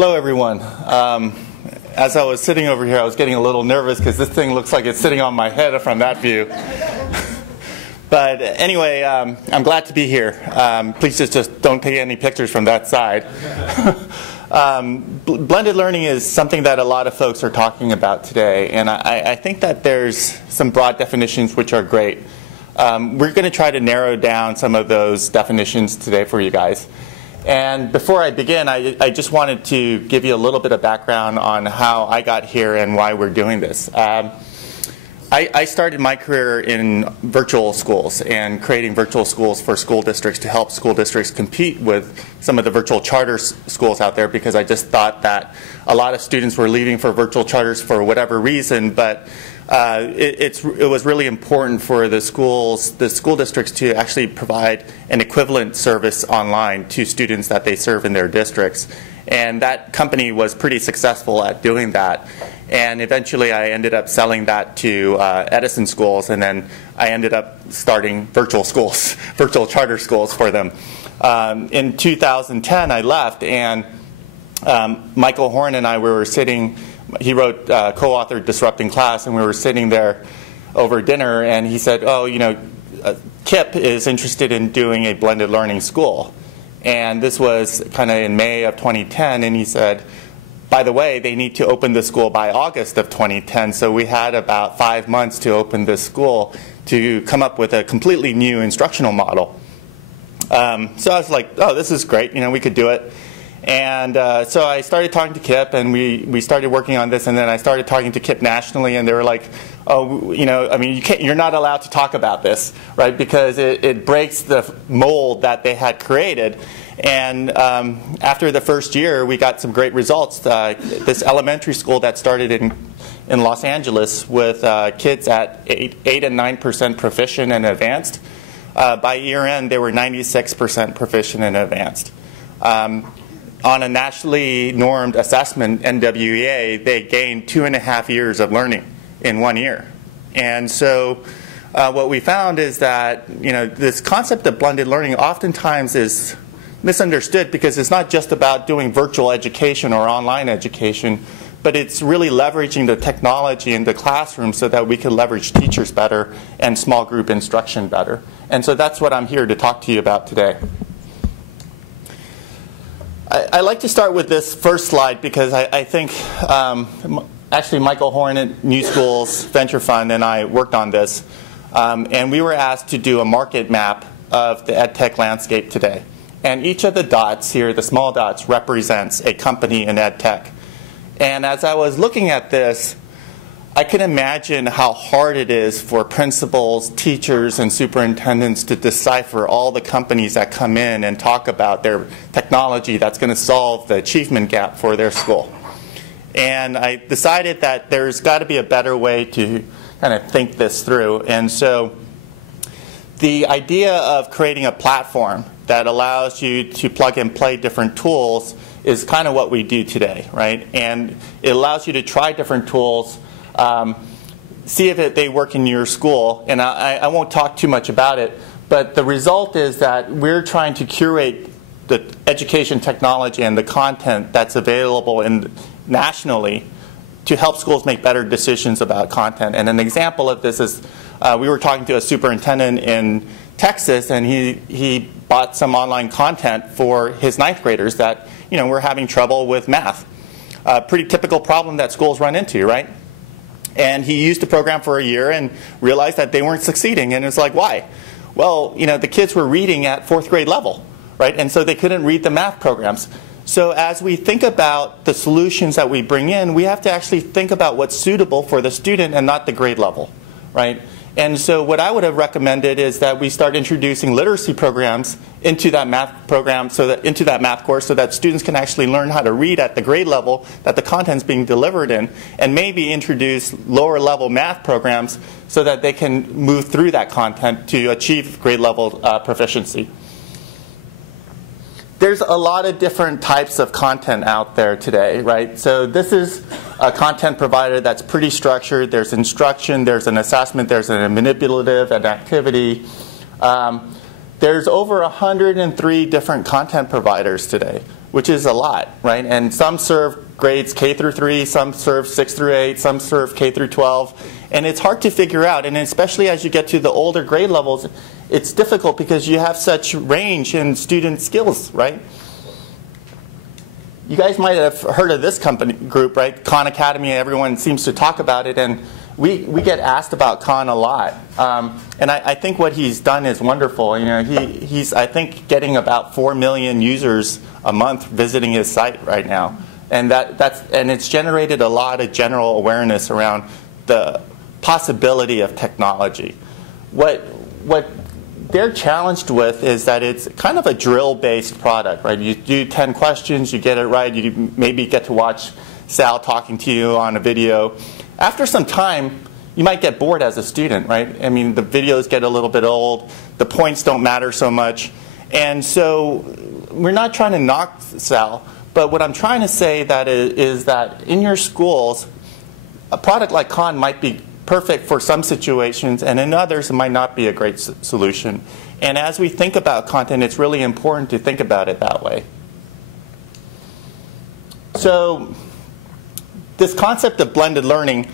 Hello, everyone. As I was sitting over here, I was getting a little nervous because this thing looks like it's sitting on my head from that view. But anyway, I'm glad to be here. Please just don't take any pictures from that side. Blended learning is something that a lot of folks are talking about today, and I think that there's some broad definitions which are great. We're going to try to narrow down some of those definitions today for you guys. And before I begin, I just wanted to give you a little bit of background on how I got here and why we're doing this. I started my career in virtual schools and creating virtual schools for school districts to help school districts compete with some of the virtual charter schools out there, because I just thought that a lot of students were leaving for virtual charters for whatever reason, but it was really important for the school districts to actually provide an equivalent service online to students that they serve in their districts. And that company was pretty successful at doing that. And eventually I ended up selling that to Edison schools, and then I ended up starting virtual schools, virtual charter schools for them. In 2010 I left, and Michael Horn and I were sitting, he wrote, co-authored Disrupting Class, and we were sitting there over dinner, and he said, oh, you know, KIPP is interested in doing a blended learning school. And this was kind of in May of 2010, and he said, by the way, they need to open the school by August of 2010, so we had about 5 months to open this school to come up with a completely new instructional model. So I was like, oh, this is great, you know, we could do it. And so I started talking to KIPP, and we started working on this, and then I started talking to KIPP nationally, and they were like, oh, you know, I mean, you're not allowed to talk about this, right, because it breaks the mold that they had created. And after the first year, we got some great results. This elementary school that started in Los Angeles with kids at 8 and 9% proficient and advanced, by year end, they were 96% proficient and advanced. On a nationally normed assessment, NWEA, they gained 2.5 years of learning in 1 year. And so what we found is that, you know, this concept of blended learning oftentimes is misunderstood, because it's not just about doing virtual education or online education, but it's really leveraging the technology in the classroom so that we can leverage teachers better and small group instruction better. And so that's what I'm here to talk to you about today. I like to start with this first slide because I think actually Michael Horn at New Schools Venture Fund and I worked on this, and we were asked to do a market map of the EdTech landscape today. And each of the dots here, the small dots, represents a company in EdTech. And as I was looking at this, I can imagine how hard it is for principals, teachers, and superintendents to decipher all the companies that come in and talk about their technology that's going to solve the achievement gap for their school. And I decided that there's got to be a better way to kind of think this through. And so the idea of creating a platform that allows you to plug and play different tools is kind of what we do today, right? And it allows you to try different tools, see if they work in your school. And I won't talk too much about it, but the result is that we're trying to curate the education technology and the content that's available nationally to help schools make better decisions about content. And an example of this is we were talking to a superintendent in Texas, and he bought some online content for his 9th graders that, you know, were having trouble with math. Pretty typical problem that schools run into, right? And he used the program for a year and realized that they weren't succeeding, and it's like, why? Well, you know, the kids were reading at 4th grade level, right? And so they couldn't read the math programs. So as we think about the solutions that we bring in, we have to actually think about what's suitable for the student and not the grade level, right? And so what I would have recommended is that we start introducing literacy programs into that math program, into that math course, so that students can actually learn how to read at the grade level that the content's being delivered in, and maybe introduce lower level math programs so that they can move through that content to achieve grade level proficiency. There's a lot of different types of content out there today, right? So this is a content provider that's pretty structured. There's instruction, there's an assessment, there's a manipulative, an activity. There's over 103 different content providers today. which is a lot, right? And some serve grades K through 3, some serve 6 through 8, some serve K through 12. And it's hard to figure out, and especially as you get to the older grade levels, it's difficult because you have such range in student skills, right? You guys might have heard of this company group, right? Khan Academy, everyone seems to talk about it, and we get asked about Khan a lot. And I think what he's done is wonderful. You know, he's, I think, getting about 4 million users a month visiting his site right now. And and it's generated a lot of general awareness around the possibility of technology. What they're challenged with is that it's kind of a drill-based product, right? You do 10 questions, you get it right, you maybe get to watch Sal talking to you on a video. After some time, you might get bored as a student, right? I mean, the videos get a little bit old, the points don't matter so much, and so we're not trying to knock Sal, but what I'm trying to say is that in your schools, a product like Khan might be perfect for some situations, and in others it might not be a great solution. And as we think about content, it's really important to think about it that way. So this concept of blended learning,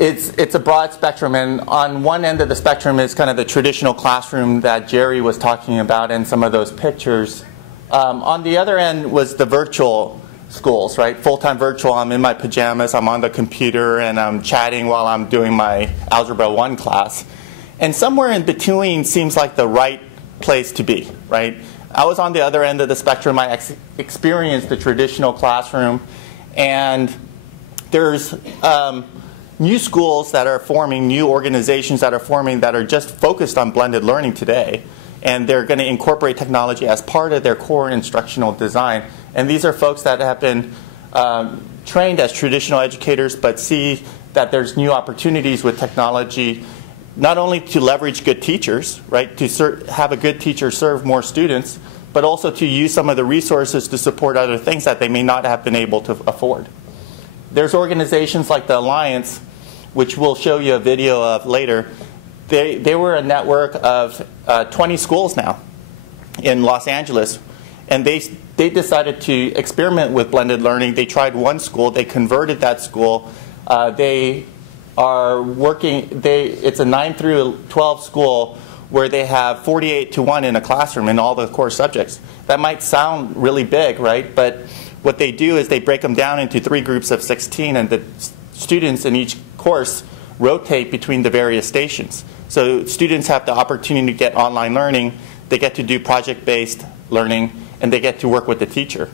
it's a broad spectrum, and on one end of the spectrum is kind of the traditional classroom that Jerry was talking about in some of those pictures. On the other end was the virtual schools, right? Full-time virtual, I'm in my pajamas, I'm on the computer, and I'm chatting while I'm doing my Algebra 1 class. And somewhere in between seems like the right place to be, right? I was on the other end of the spectrum. I experienced the traditional classroom, and there's new schools that are forming, new organizations that are forming that are just focused on blended learning today. And they're going to incorporate technology as part of their core instructional design. And these are folks that have been trained as traditional educators, but see that there's new opportunities with technology, not only to leverage good teachers, right, to have a good teacher serve more students, but also to use some of the resources to support other things that they may not have been able to afford. There's organizations like the Alliance, which we'll show you a video of later. They were a network of 20 schools now in Los Angeles, and they decided to experiment with blended learning. They tried one school, they converted that school. They are working, it's a 9 through 12 school where they have 48-to-1 in a classroom in all the core subjects. That might sound really big, right? But what they do is they break them down into 3 groups of 16, and the students in each course rotate between the various stations. So students have the opportunity to get online learning, they get to do project-based learning, and they get to work with the teacher.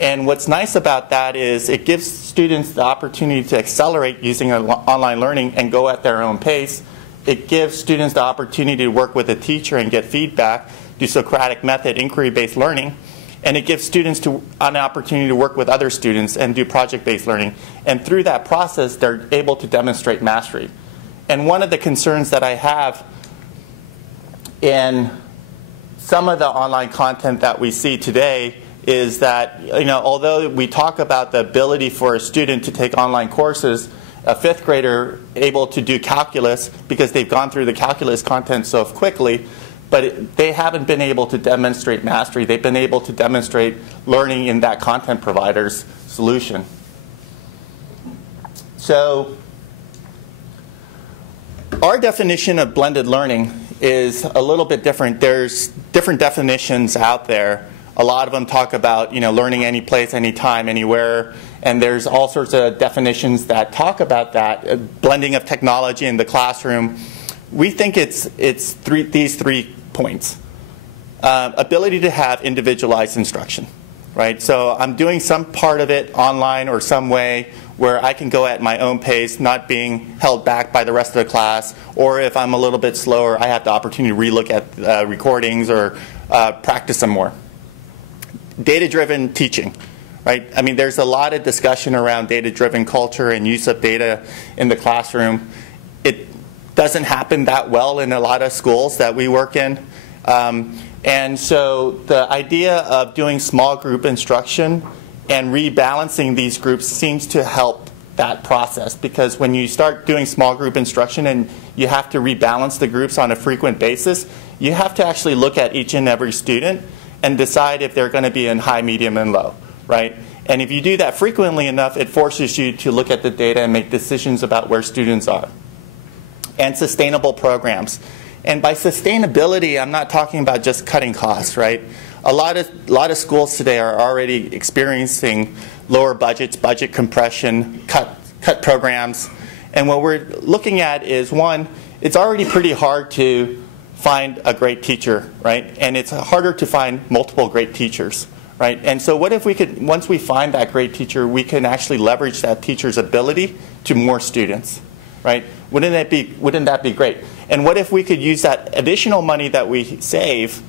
And what's nice about that is it gives students the opportunity to accelerate using online learning and go at their own pace. It gives students the opportunity to work with a teacher and get feedback, do Socratic method, inquiry-based learning. And it gives students an opportunity to work with other students and do project-based learning. And through that process, they're able to demonstrate mastery. And one of the concerns that I have in some of the online content that we see today is that, you know, although we talk about the ability for a student to take online courses, a 5th grader able to do calculus because they've gone through the calculus content so quickly, but they haven't been able to demonstrate mastery. They've been able to demonstrate learning in that content provider's solution. So our definition of blended learning is a little bit different. There's different definitions out there. A lot of them talk about, you know, learning any place, anytime, anywhere, and there's all sorts of definitions that talk about that, blending of technology in the classroom. We think it's these 3 points. Ability to have individualized instruction, right? So I'm doing some part of it online or some way where I can go at my own pace, not being held back by the rest of the class, or if I'm a little bit slower, I have the opportunity to relook at recordings or practice some more. Data-driven teaching, right? I mean, there's a lot of discussion around data-driven culture and use of data in the classroom. It doesn't happen that well in a lot of schools that we work in. And so the idea of doing small group instruction and rebalancing these groups seems to help that process, because when you start doing small group instruction and you have to rebalance the groups on a frequent basis, you have to actually look at each and every student and decide if they're going to be in high, medium, and low, right? And if you do that frequently enough, it forces you to look at the data and make decisions about where students are. And sustainable programs. And by sustainability, I'm not talking about just cutting costs, right? A lot of schools today are already experiencing lower budgets, budget compression, cut programs. And what we're looking at is, one, it's already pretty hard to find a great teacher, right? And it's harder to find multiple great teachers, right? And so what if we could, once we find that great teacher, we can actually leverage that teacher's ability to more students, right? Wouldn't that be great? And what if we could use that additional money that we save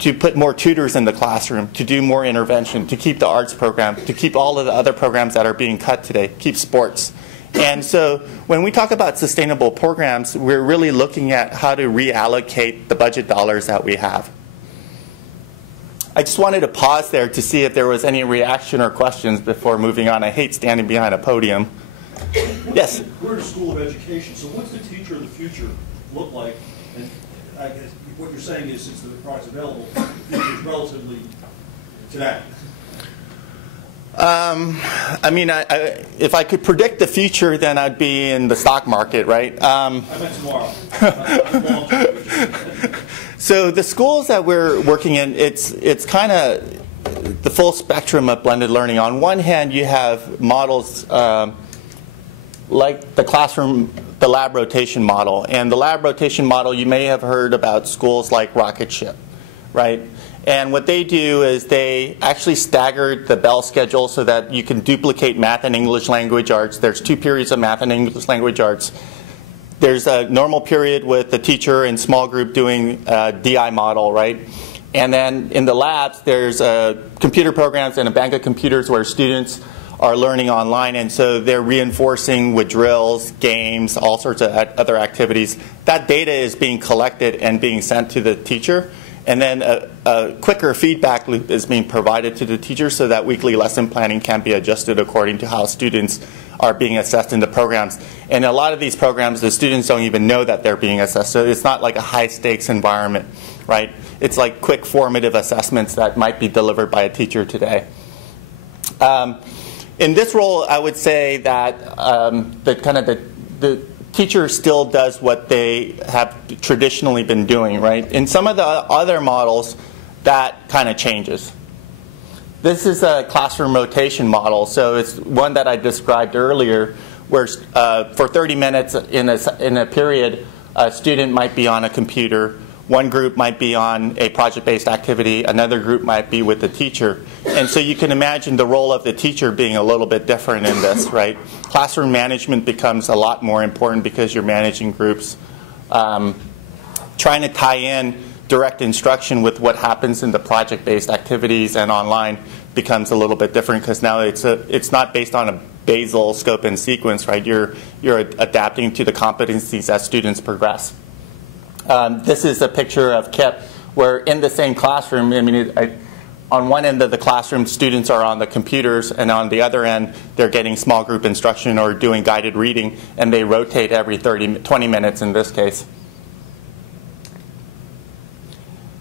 to put more tutors in the classroom, to do more intervention, to keep the arts program, to keep all of the other programs that are being cut today, keep sports. And so when we talk about sustainable programs, we're really looking at how to reallocate the budget dollars that we have. I just wanted to pause there to see if there was any reaction or questions before moving on. I hate standing behind a podium. Yes? We're in a school of education, so what's the teacher of the future look like? And I guess what you're saying is, since the product's available, the future is relatively today. I mean, if I could predict the future, then I'd be in the stock market, right? I meant tomorrow. So the schools that we're working in, it's kind of the full spectrum of blended learning. On one hand, you have models like the classroom, the lab rotation model. And the lab rotation model, you may have heard about schools like Rocket Ship, right? And what they do is they actually staggered the bell schedule so that you can duplicate math and English language arts. There's 2 periods of math and English language arts. There's a normal period with the teacher and small group doing a DI model, right? And then in the labs, there's computer programs and a bank of computers where students are learning online, and so they're reinforcing with drills, games, all sorts of other activities. That data is being collected and being sent to the teacher. And then a quicker feedback loop is being provided to the teacher so that weekly lesson planning can be adjusted according to how students are being assessed in the programs. And a lot of these programs, the students don't even know that they're being assessed. So it's not like a high-stakes environment, right? It's like quick formative assessments that might be delivered by a teacher today. In this role, I would say that the teacher still does what they have traditionally been doing, right? In some of the other models, that kind of changes. This is a classroom rotation model, so it's one that I described earlier, where for 30 minutes in a period, a student might be on a computer, one group might be on a project-based activity, another group might be with the teacher. And so you can imagine the role of the teacher being a little bit different in this, right? Classroom management becomes a lot more important because you're managing groups. Trying to tie in direct instruction with what happens in the project-based activities and online becomes a little bit different because now it's not based on a basal scope and sequence, right? You're adapting to the competencies as students progress. This is a picture of KIP where in the same classroom, I mean, on one end of the classroom, students are on the computers, and on the other end, they're getting small group instruction or doing guided reading, and they rotate every 20 minutes in this case.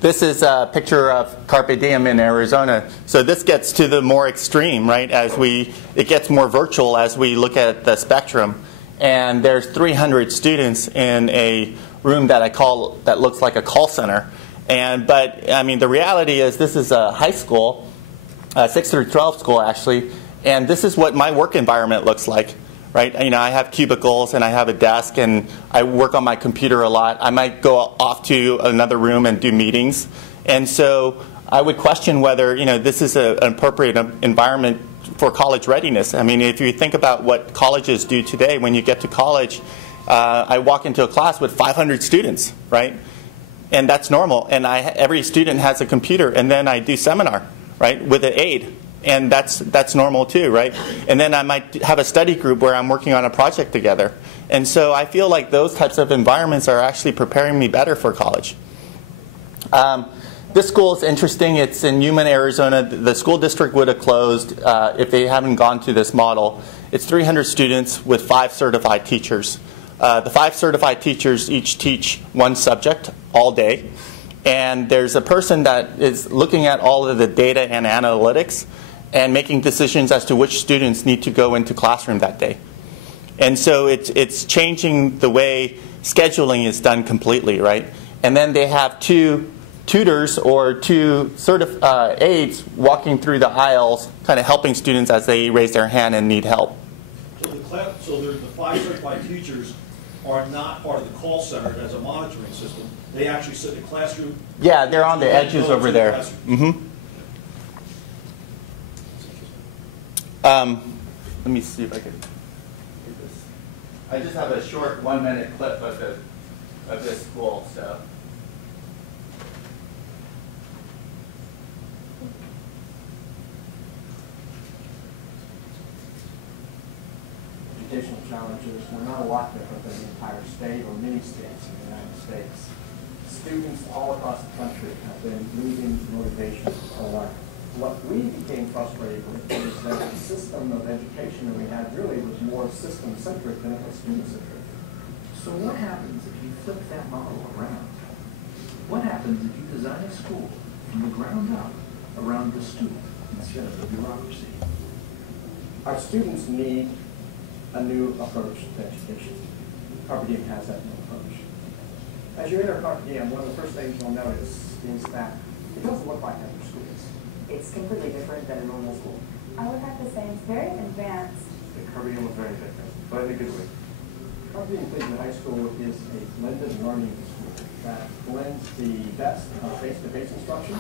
This is a picture of Carpe Diem in Arizona. So this gets to the more extreme, right? It gets more virtual as we look at the spectrum. And there's 300 students in a room that looks like a call center. But I mean, the reality is this is a high school, 6 through 12 school actually, and this is what my work environment looks like, right? You know, I have cubicles and I have a desk and I work on my computer a lot. I might go off to another room and do meetings, and so I would question whether, you know, this is an appropriate environment for college readiness. I mean, if you think about what colleges do today, when you get to college, I walk into a class with 500 students, right? And that's normal. And every student has a computer, and then I do seminar, right, with an aide, and that's normal too, right? And then I might have a study group where I'm working on a project together. And so I feel like those types of environments are actually preparing me better for college. This school is interesting. It's in Yuma, Arizona. The school district would have closed if they haven't gone to this model. It's 300 students with 5 certified teachers. The 5 certified teachers each teach one subject all day. And there's a person that is looking at all of the data and analytics and making decisions as to which students need to go into classroom that day. And so it's changing the way scheduling is done completely, right? And then they have two tutors or two aides walking through the aisles, kind of helping students as they raise their hand and need help. So the 5 certified teachers are not part of the call center as a monitoring system. They actually sit in the classroom. Yeah, they're on the edges over there. Let me see if I can do this. I just have a short 1-minute clip of this school. So. Educational challenges were not a lot different than the entire state or many states in the United States. Students all across the country have been losing motivation to learn. What we became frustrated with is that the system of education that we had really was more system-centric than it was student-centric. So what happens if you flip that model around? What happens if you design a school from the ground up around the student instead of the bureaucracy? Our students need a new approach to education. Carpe Diem has that new approach. As you enter Carpe Diem, one of the first things you'll notice is that it doesn't look like other schools. It's completely different than a normal school. I would have to say it's very advanced. The Carpe Diem was very different, but in a good way. Carpe Diem Cleveland High School is a blended learning school that blends the best of face-to-face instruction,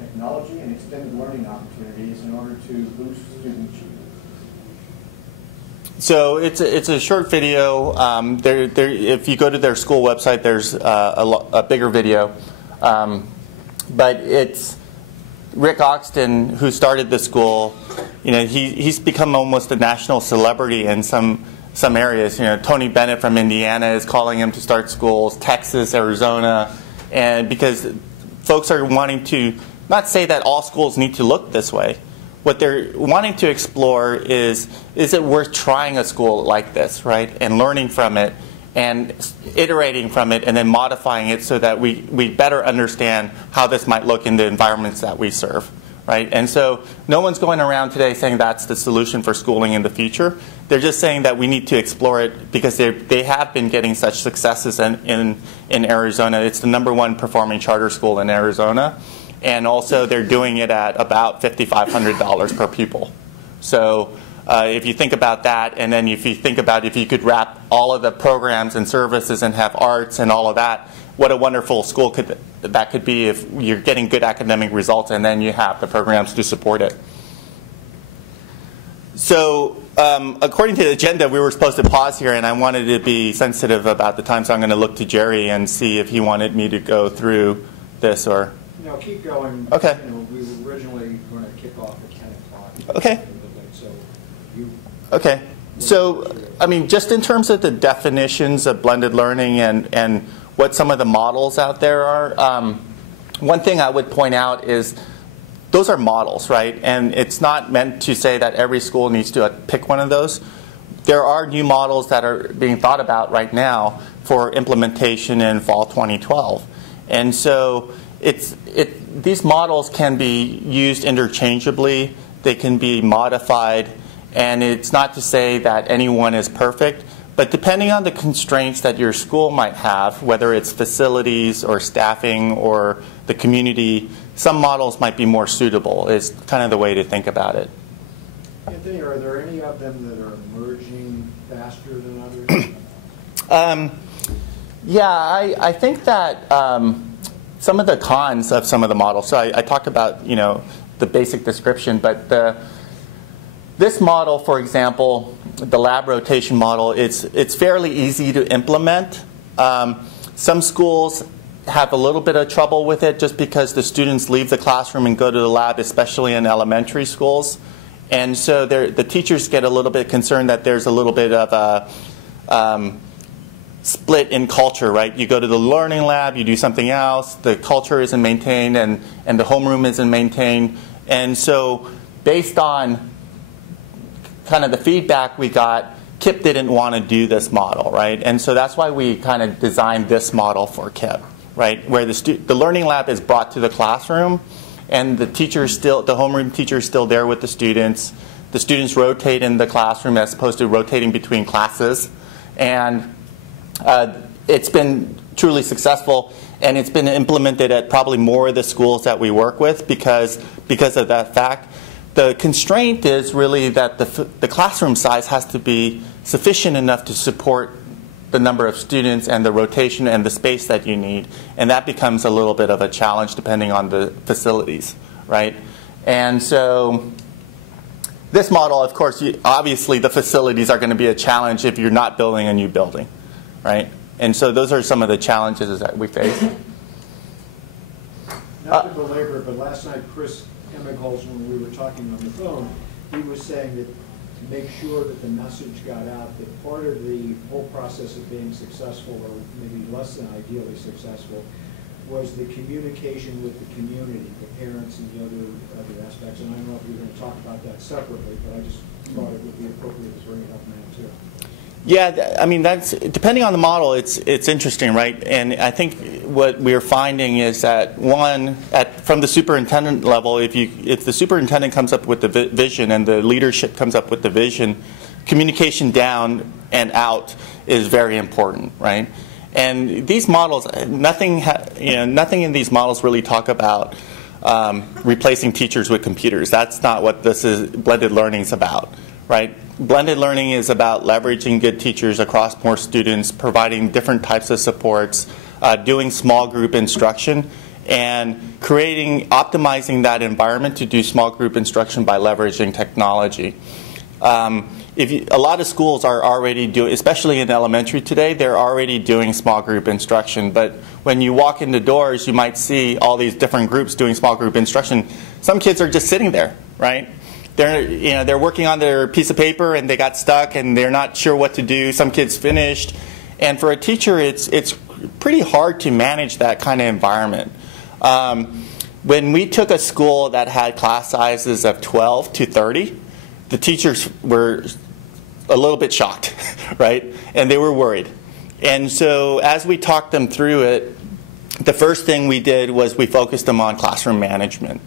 technology, and extended learning opportunities in order to boost student achievement. So it's a short video. If you go to their school website, there's a bigger video. But it's Rick Oxton, who started the school. You know, he's become almost a national celebrity in some areas. You know, Tony Bennett from Indiana is calling him to start schools. Texas, Arizona, and because folks are wanting to not say that all schools need to look this way. What they're wanting to explore is it worth trying a school like this, right? And learning from it and iterating from it and then modifying it so that we better understand how this might look in the environments that we serve, right? And so no one's going around today saying that's the solution for schooling in the future. They're just saying that we need to explore it because they have been getting such successes in Arizona. It's the #1 performing charter school in Arizona. And also they're doing it at about $5,500 per pupil. So if you think about that, and then if you think about if you could wrap all of the programs and services and have arts and all of that, what a wonderful school that could be if you're getting good academic results and then you have the programs to support it. So according to the agenda, we were supposed to pause here, and I wanted to be sensitive about the time, so I'm going to look to Jerry and see if he wanted me to go through this or... No, keep going. Okay. You know, we were originally going to kick off at 10 o'clock. Okay. So you... Okay. So, I mean, just in terms of the definitions of blended learning and what some of the models out there are, one thing I would point out is those are models, right? And it's not meant to say that every school needs to pick one of those. There are new models that are being thought about right now for implementation in fall 2012. And so these models can be used interchangeably. They can be modified. And it's not to say that anyone is perfect. But depending on the constraints that your school might have, whether it's facilities or staffing or the community, some models might be more suitable is kind of the way to think about it. Anthony, are there any of them that are emerging faster than others? Yeah, I think that some of the cons of some of the models, so I talked about, you know, the basic description, but this model, for example, the lab rotation model, it's fairly easy to implement. Some schools have a little bit of trouble with it just because the students leave the classroom and go to the lab, especially in elementary schools. And so the teachers get a little bit concerned that there's a little bit of a split in culture, right? You go to the learning lab, you do something else, the culture isn't maintained and the homeroom isn't maintained. And so based on kind of the feedback we got, KIPP didn't want to do this model, right? And so that's why we kind of designed this model for KIPP. right? Where the learning lab is brought to the classroom, and the homeroom teacher is still there with the students. The students rotate in the classroom as opposed to rotating between classes. And it's been truly successful, and it's been implemented at probably more of the schools that we work with because of that fact. The constraint is really that the classroom size has to be sufficient enough to support the number of students and the rotation and the space that you need. And that becomes a little bit of a challenge depending on the facilities, right? And so this model, of course, obviously the facilities are going to be a challenge if you're not building a new building, right? And so those are some of the challenges that we face. Not to belabor, but last night Chris Emmigholz, when we were talking on the phone, he was saying that to make sure that the message got out, that part of the whole process of being successful, or maybe less than ideally successful, was the communication with the community, the parents and the other aspects. And I don't know if you're going to talk about that separately, but I just thought it would be appropriate to bring it up now too. Yeah, I mean, that's depending on the model. It's interesting, right? And I think what we're finding is that from the superintendent level, if the superintendent comes up with the vision and the leadership comes up with the vision, communication down and out is very important, right? And these models, nothing in these models really talk about replacing teachers with computers. That's not what blended learning is about, right? Blended learning is about leveraging good teachers across more students, providing different types of supports, doing small group instruction, and optimizing that environment to do small group instruction by leveraging technology. A lot of schools are already doing, especially in elementary today, they're already doing small group instruction. But when you walk in the doors, you might see all these different groups doing small group instruction. Some kids are just sitting there, right? They're working on their piece of paper and they got stuck and they're not sure what to do. Some kids finished. And for a teacher, it's pretty hard to manage that kind of environment. When we took a school that had class sizes of 12 to 30, the teachers were a little bit shocked, right? And they were worried. And so as we talked them through it, the first thing we did was we focused them on classroom management.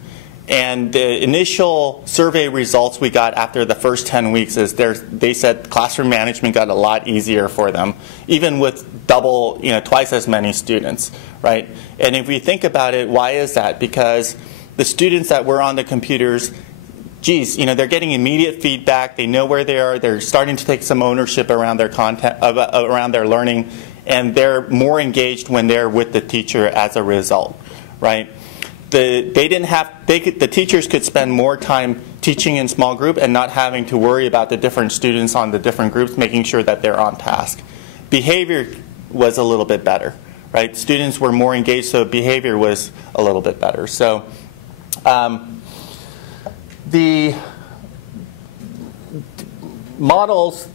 And the initial survey results we got after the first 10 weeks is they said classroom management got a lot easier for them, even with twice as many students, right? And if we think about it, why is that? Because the students that were on the computers, they're getting immediate feedback. They know where they are. They're starting to take some ownership around their content, around their learning, and they're more engaged when they're with the teacher as a result, right? The teachers could spend more time teaching in small group and not having to worry about the different students on the different groups, making sure that they're on task. Behavior was a little bit better, right? Students were more engaged, so behavior was a little bit better. So the models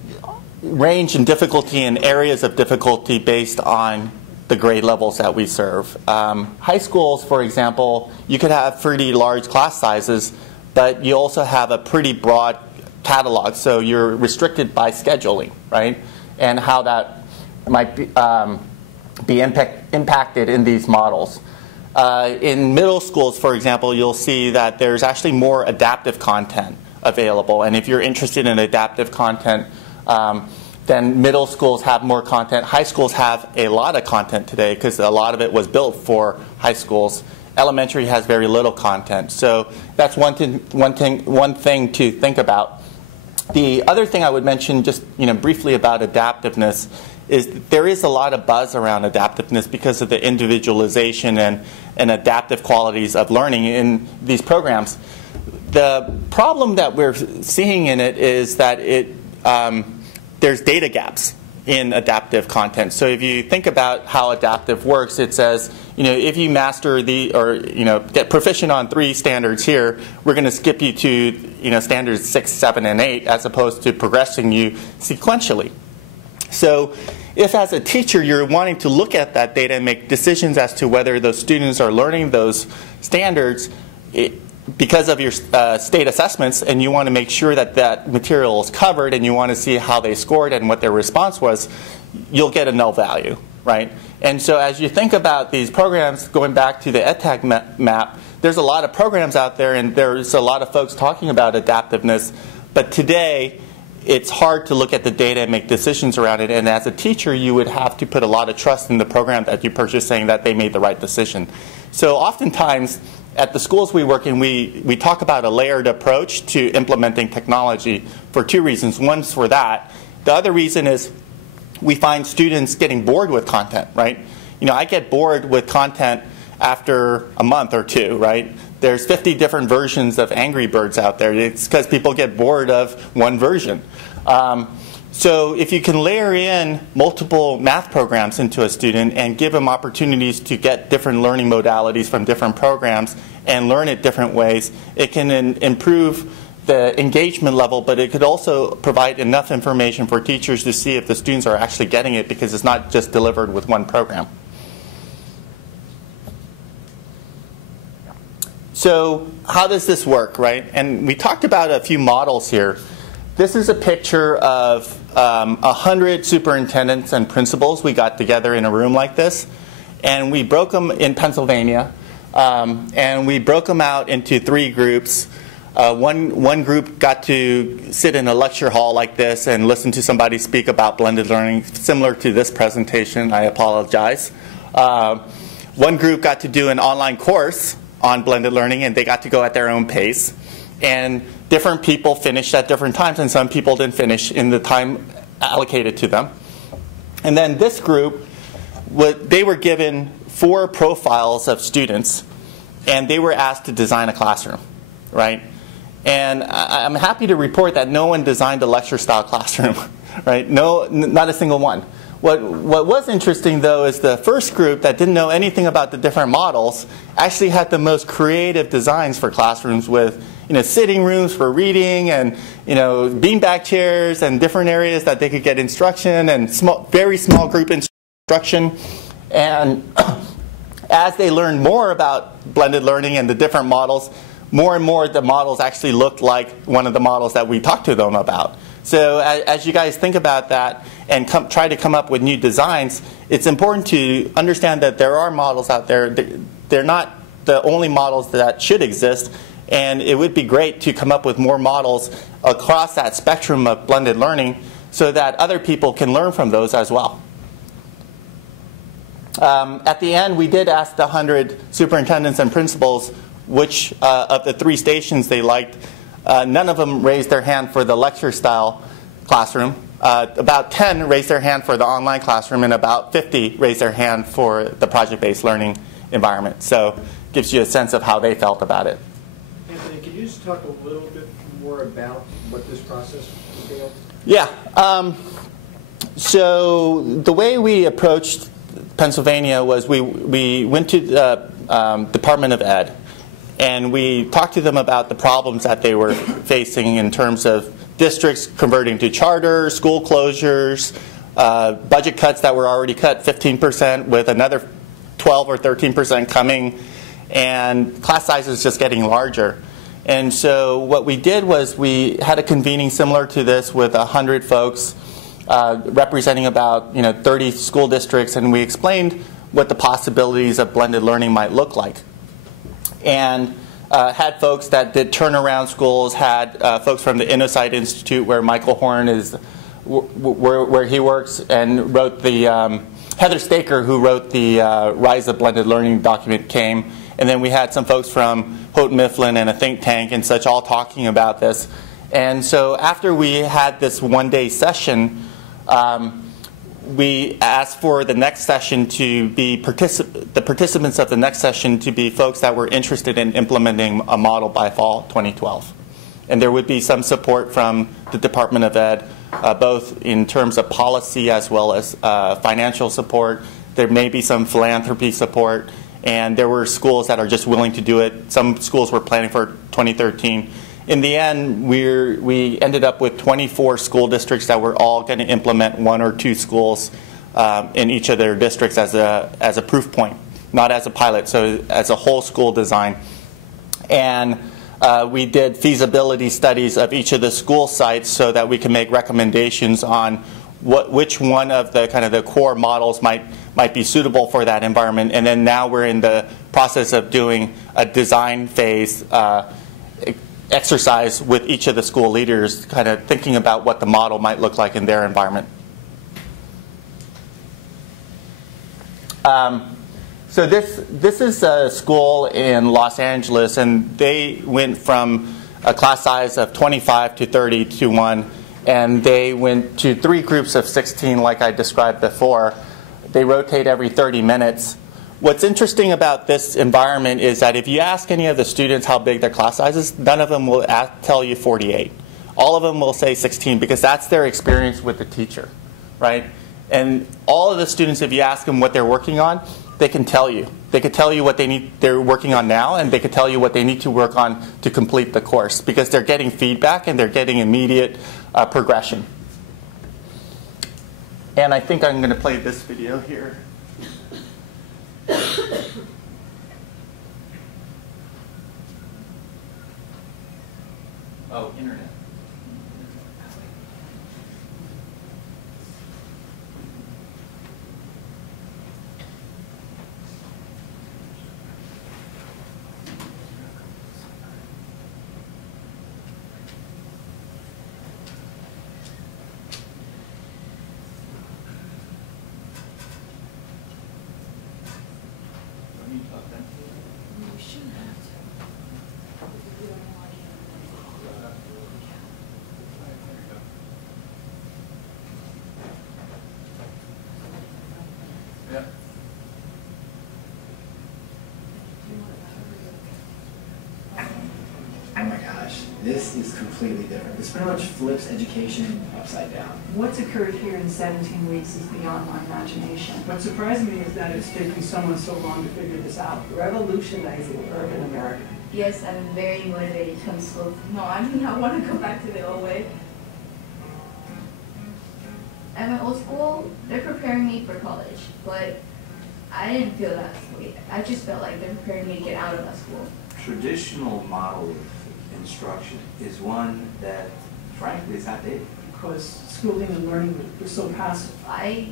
range in difficulty and areas of difficulty based on the grade levels that we serve. High schools, for example, you could have pretty large class sizes, but you also have a pretty broad catalog, so you're restricted by scheduling, right? And how that might be impacted in these models. In middle schools, for example, you'll see that there's actually more adaptive content available, and if you're interested in adaptive content, then middle schools have more content. High schools have a lot of content today because a lot of it was built for high schools. Elementary has very little content. So that's one thing to think about. The other thing I would mention just briefly about adaptiveness is there is a lot of buzz around adaptiveness because of the individualization and adaptive qualities of learning in these programs. The problem that we're seeing in it is that there's data gaps in adaptive content. So if you think about how adaptive works, it says, if you master get proficient on 3 standards here, we're going to skip you to standards 6, 7, and 8 as opposed to progressing you sequentially. So if as a teacher you're wanting to look at that data and make decisions as to whether those students are learning those standards, because of your state assessments, and you want to make sure that that material is covered and you want to see how they scored and what their response was, you'll get a null value, right? And so as you think about these programs, going back to the Edtech map, there's a lot of programs out there, and there's a lot of folks talking about adaptiveness. But today, it's hard to look at the data and make decisions around it. And as a teacher, you would have to put a lot of trust in the program that you purchase, saying that they made the right decision. So oftentimes, at the schools we work in, we talk about a layered approach to implementing technology for two reasons. One's for that. The other reason is we find students getting bored with content, right? You know, I get bored with content after a month or two, right? There's 50 different versions of Angry Birds out there. It's because people get bored of one version. So if you can layer in multiple math programs into a student and give them opportunities to get different learning modalities from different programs and learn it different ways, it can improve the engagement level, but it could also provide enough information for teachers to see if the students are actually getting it, because it's not just delivered with one program. So how does this work, right? And we talked about a few models here. This is a picture of 100 superintendents and principals we got together in a room like this. And we broke them in Pennsylvania. And we broke them out into 3 groups. One group got to sit in a lecture hall like this and listen to somebody speak about blended learning, similar to this presentation. I apologize. One group got to do an online course on blended learning, and they got to go at their own pace. And different people finished at different times, and some people didn't finish in the time allocated to them. And then this group, they were given 4 profiles of students, and they were asked to design a classroom, right? And I'm happy to report that no one designed a lecture-style classroom, right? No, not a single one. What was interesting, though, is the first group that didn't know anything about the different models actually had the most creative designs for classrooms, with sitting rooms for reading, and beanbag chairs, and different areas that they could get instruction, and very small group instruction. And as they learned more about blended learning and the different models, more and more the models actually looked like one of the models that we talked to them about. So as you guys think about that and try to come up with new designs, it's important to understand that there are models out there. They're not the only models that should exist, and it would be great to come up with more models across that spectrum of blended learning so that other people can learn from those as well. At the end, we did ask the 100 superintendents and principals which of the 3 stations they liked. None of them raised their hand for the lecture-style classroom. About 10 raised their hand for the online classroom, and about 50 raised their hand for the project-based learning environment. So it gives you a sense of how they felt about it. Anthony, can you just talk a little bit more about what this process entailed? Yeah. So the way we approached Pennsylvania was we went to the Department of Ed, and we talked to them about the problems that they were facing in terms of districts converting to charter, school closures, budget cuts that were already cut 15%, with another 12 or 13% coming, and class sizes just getting larger. And so what we did was we had a convening similar to this with 100 folks representing about 30 school districts, and we explained what the possibilities of blended learning might look like. And had folks that did turnaround schools, had folks from the Innosight Institute, where Michael Horn is, where he works, and wrote the, Heather Staker, who wrote the Rise of Blended Learning document, came. And then we had some folks from Houghton Mifflin and a think tank and such all talking about this. And so after we had this one-day session, we asked for the next session to be the participants of the next session to be folks that were interested in implementing a model by fall 2012. And there would be some support from the Department of Ed, both in terms of policy as well as financial support. There may be some philanthropy support, and there were schools that are just willing to do it. Some schools were planning for 2013. In the end, we ended up with 24 school districts that were all going to implement 1 or 2 schools in each of their districts as a proof point, not as a pilot, so as a whole school design. And we did feasibility studies of each of the school sites so that we can make recommendations on which one of the kind of the core models might be suitable for that environment. And then now we're in the process of doing a design phase exercise with each of the school leaders, kind of thinking about what the model might look like in their environment. So this is a school in Los Angeles, and they went from a class size of 25 to 30 to 1, and they went to 3 groups of 16 like I described before. They rotate every 30 minutes. What's interesting about this environment is that if you ask any of the students how big their class size is, none of them will tell you 48. All of them will say 16 because that's their experience with the teacher, right? And all of the students, if you ask them what they're working on, they can tell you. They could tell you what they're working on now, and they could tell you what they need to work on to complete the course because they're getting feedback and they're getting immediate progression. And I think I'm going to play this video here. Oh, internet. Oh my gosh, this is completely different. This pretty much flips education upside down. What's occurred here in 17 weeks is beyond my imagination. What surprised me is that it's taken someone so long to figure this out. Revolutionizing urban America. Yes, I'm very motivated to come to school. No, I mean, I want to go back to the old way. At my old school, they're preparing me for college, but I didn't feel that way. I just felt like they're preparing me to get out of that school. Traditional model of instruction is one that, frankly, is outdated. Because schooling and learning is so passive. I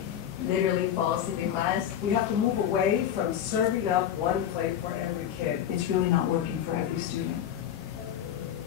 literally fall asleep in class. We have to move away from serving up one plate for every kid. It's really not working for every student.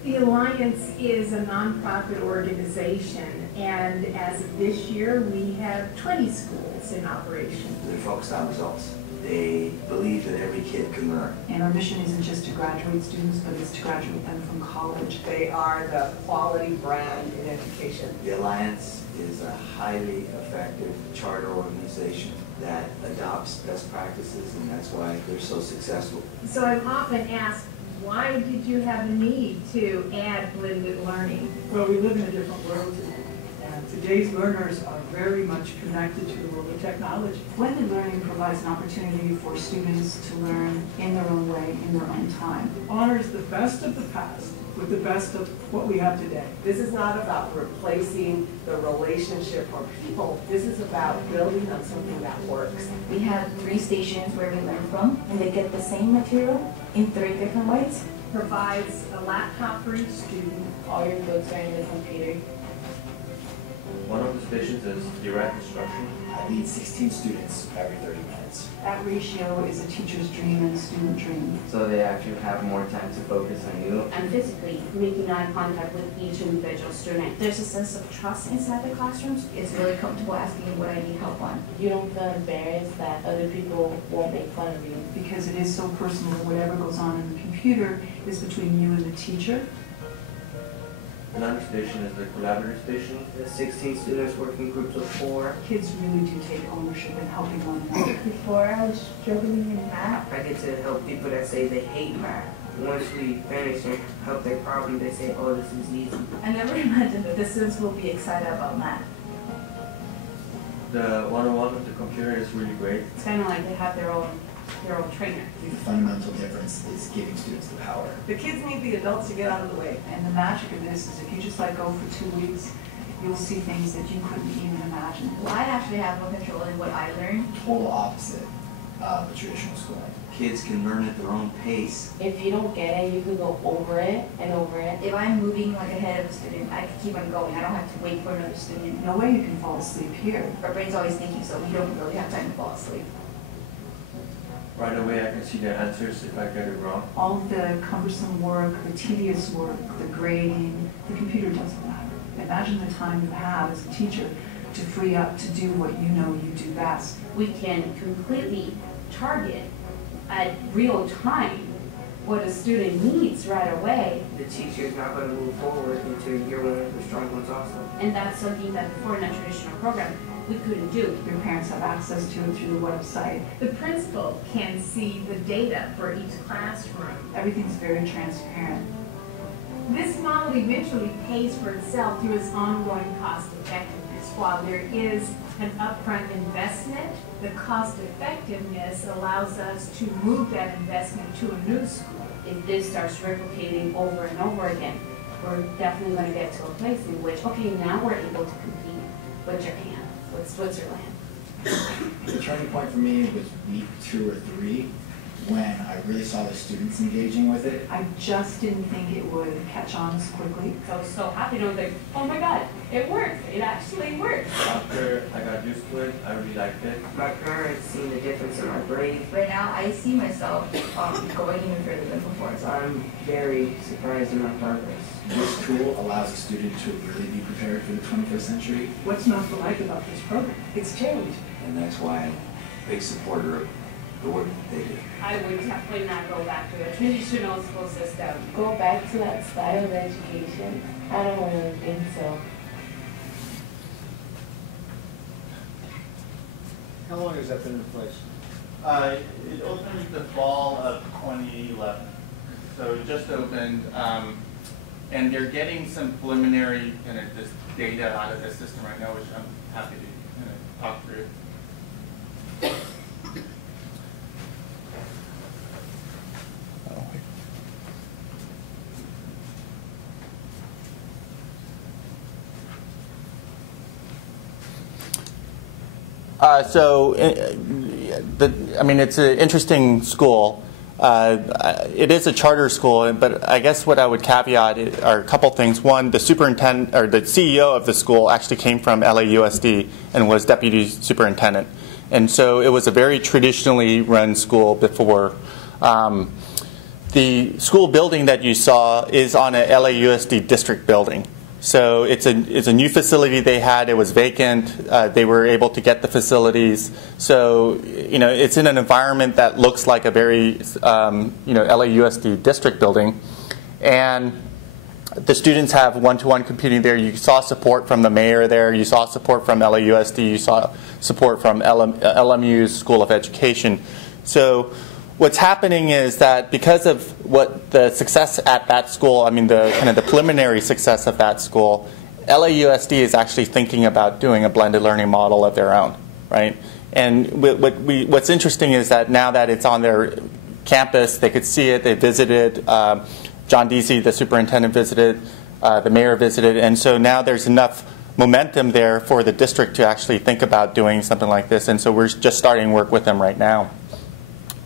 The Alliance is a nonprofit organization, and as of this year, we have 20 schools in operation. They're focused on results. They believe that every kid can learn. And our mission isn't just to graduate students, but it's to graduate them from college. They are the quality brand in education. The Alliance is a highly effective charter organization that adopts best practices, and that's why they're so successful. So I'm often asked, why did you have a need to add blended learning? Well, we live in a different world today. And today's learners are very much connected to the world of technology. Blended learning provides an opportunity for students to learn in their own way, in their own time. Honors the best of the past with the best of what we have today. This is not about replacing the relationship or people. This is about building on something that works. We have 3 stations where we learn from, and they get the same material in 3 different ways. Provides a laptop for each student. All your books are in the computer. One of the stations is direct instruction. I lead 16 students every 30 minutes. That ratio is a teacher's dream and a student dream. So they actually have more time to focus on you. And physically making eye contact with each individual student. There's a sense of trust inside the classrooms. It's really comfortable asking what I need help on. You don't feel embarrassed that other people won't make fun of you. Because it is so personal that whatever goes on in the computer is between you and the teacher. Another station is the collaborative station. The 16 students work in groups of 4. Kids really do take ownership in helping one another. Before I was struggling in math. I get to help people that say they hate math. Once we finish and help their problem, they say, oh, this is easy. I never imagined that the students will be excited about math. The one-on-one with the computer is really great. It's kind of like they have their own trainer. The fundamental difference is giving students the power. The kids need the adults to get out of the way. And the magic of this is if you just let go for 2 weeks, you'll see things that you couldn't even imagine. Well, I actually have more control in what I learn. Total opposite. a traditional school. Kids can learn at their own pace. If you don't get it, you can go over it and over it. If I'm moving like ahead of a student, I can keep on going. I don't have to wait for another student. No way you can fall asleep here. Our brain's always thinking, so we don't really have time to fall asleep. Right away I can see the answers if I get it wrong. All of the cumbersome work, the tedious work, the grading, the computer doesn't matter. Imagine the time you have as a teacher to free up to do what you know you do best. We can completely target at real time what a student needs right away. The teacher is not going to move forward until you're one of the strong ones also. And that's something that before in a traditional program we couldn't do. Your parents have access to it through the website. The principal can see the data for each classroom. Everything's very transparent. This model eventually pays for itself through its ongoing cost effectiveness. While there is an upfront investment, the cost effectiveness allows us to move that investment to a new school. If this starts replicating over and over again, we're definitely going to get to a place in which, okay, now we're able to compete with Japan, with Switzerland. The turning point for me was week 2 or 3 when I really saw the students engaging with it. I just didn't think it would catch on as quickly. I was so happy. I was like, oh my God, it works. It actually works. After I got used to it, I really liked it. My parents seen the difference in my grades. Right now, I see myself going even further than before. So I'm very surprised in my progress. This tool allows a student to really be prepared for the 21st century. What's not to like about this program? It's change. And that's why I'm a big supporter of the work that they do. I would definitely not go back to the traditional school system. Go back to that style of education? I don't really think so. How long has that been in place? It opened the fall of 2011. So it just opened, and they're getting some preliminary kind of this data out of the system right now, which I'm happy to kind of talk through. I mean, it's an interesting school. It is a charter school, but I guess what I would caveat are a couple things. One, the superintendent or the CEO of the school actually came from LAUSD and was deputy superintendent, and so it was a very traditionally run school before. The school building that you saw is on a LAUSD district building. So it's a new facility they had. It was vacant. They were able to get the facilities. So it's in an environment that looks like a very LAUSD district building, and the students have one-to-one computing there. You saw support from the mayor there. You saw support from LAUSD. You saw support from LMU's School of Education. So what's happening is that because of what the success at that school, I mean the kind of the preliminary success of that school, LAUSD is actually thinking about doing a blended learning model of their own, right? And what's interesting is that now that it's on their campus, they could see it. They visited. John Deasy, the superintendent, visited. The mayor visited, and so now there's enough momentum there for the district to actually think about doing something like this. And so we're just starting work with them right now.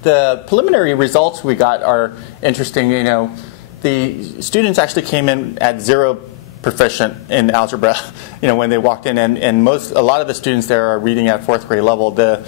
The preliminary results we got are interesting. The students actually came in at 0 proficient in algebra, when they walked in, and a lot of the students there are reading at 4th grade level. The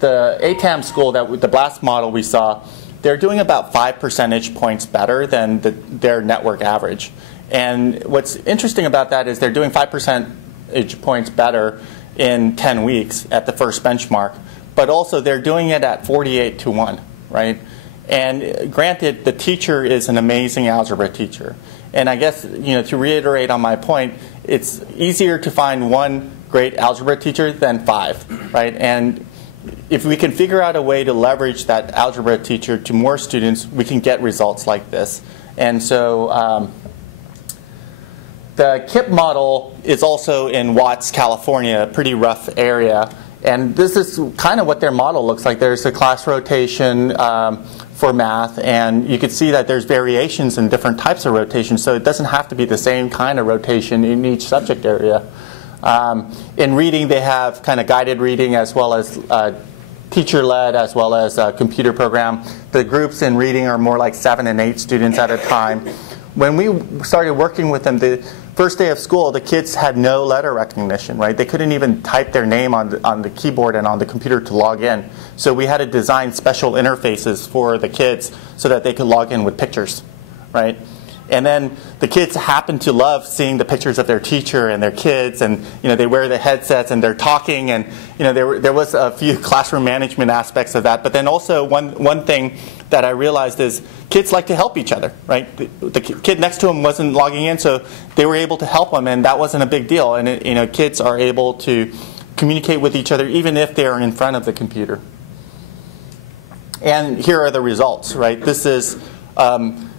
ATAM school, the BLAST model we saw, they're doing about 5 percentage points better than their network average. And what's interesting about that is they're doing 5 percentage points better in 10 weeks at the first benchmark. But also they're doing it at 48-1, right? And granted, the teacher is an amazing algebra teacher. And I guess, to reiterate on my point, it's easier to find one great algebra teacher than 5, right? And if we can figure out a way to leverage that algebra teacher to more students, we can get results like this. And so the KIPP model is also in Watts, California, a pretty rough area. And this is kind of what their model looks like. There's a class rotation for math, and you can see that there's variations in different types of rotation, so it doesn't have to be the same kind of rotation in each subject area. In reading, they have kind of guided reading as well as teacher-led as well as a computer program. The groups in reading are more like 7 and 8 students at a time. When we started working with them, the first day of school, the kids had no letter recognition, right? They couldn't even type their name on the keyboard and on the computer to log in. So we had to design special interfaces for the kids so that they could log in with pictures, right? And then the kids happen to love seeing the pictures of their teacher and their kids, and they wear the headsets and they're talking, and there was a few classroom management aspects of that. But then also one thing that I realized is kids like to help each other, right? The kid next to him wasn't logging in, so they were able to help him, and that wasn't a big deal. And kids are able to communicate with each other even if they are in front of the computer. And here are the results, right? This is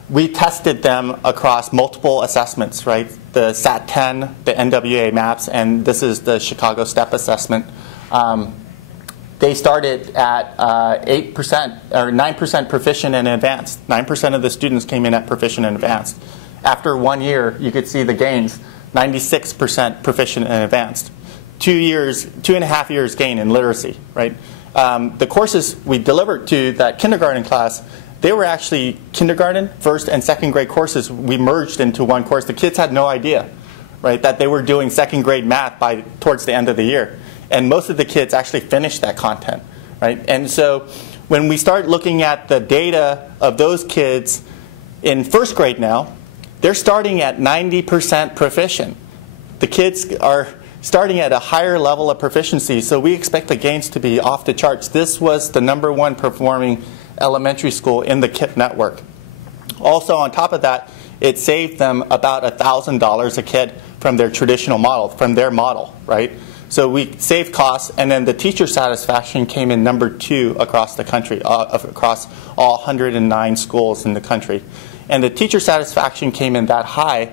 we tested them across multiple assessments, right? The SAT-10, the NWA MAPS, and this is the Chicago STEP assessment. They started at 8% or 9% proficient and advanced. 9% of the students came in at proficient and advanced. After 1 year, you could see the gains, 96% proficient and advanced. 2.5 years gain in literacy, right? The courses we delivered to that kindergarten class, they were actually kindergarten, first and second grade courses we merged into one course. The kids had no idea, right, that they were doing second grade math towards the end of the year. And most of the kids actually finished that content, right? And so when we start looking at the data of those kids in first grade now, they're starting at 90% proficient. The kids are starting at a higher level of proficiency, so we expect the gains to be off the charts. This was the #1 performing elementary school in the KIPP network. Also, on top of that, it saved them about $1,000 a kid from their traditional model, from their model, right? So we saved costs, and then the teacher satisfaction came in #2 across the country, across all 109 schools in the country. And the teacher satisfaction came in that high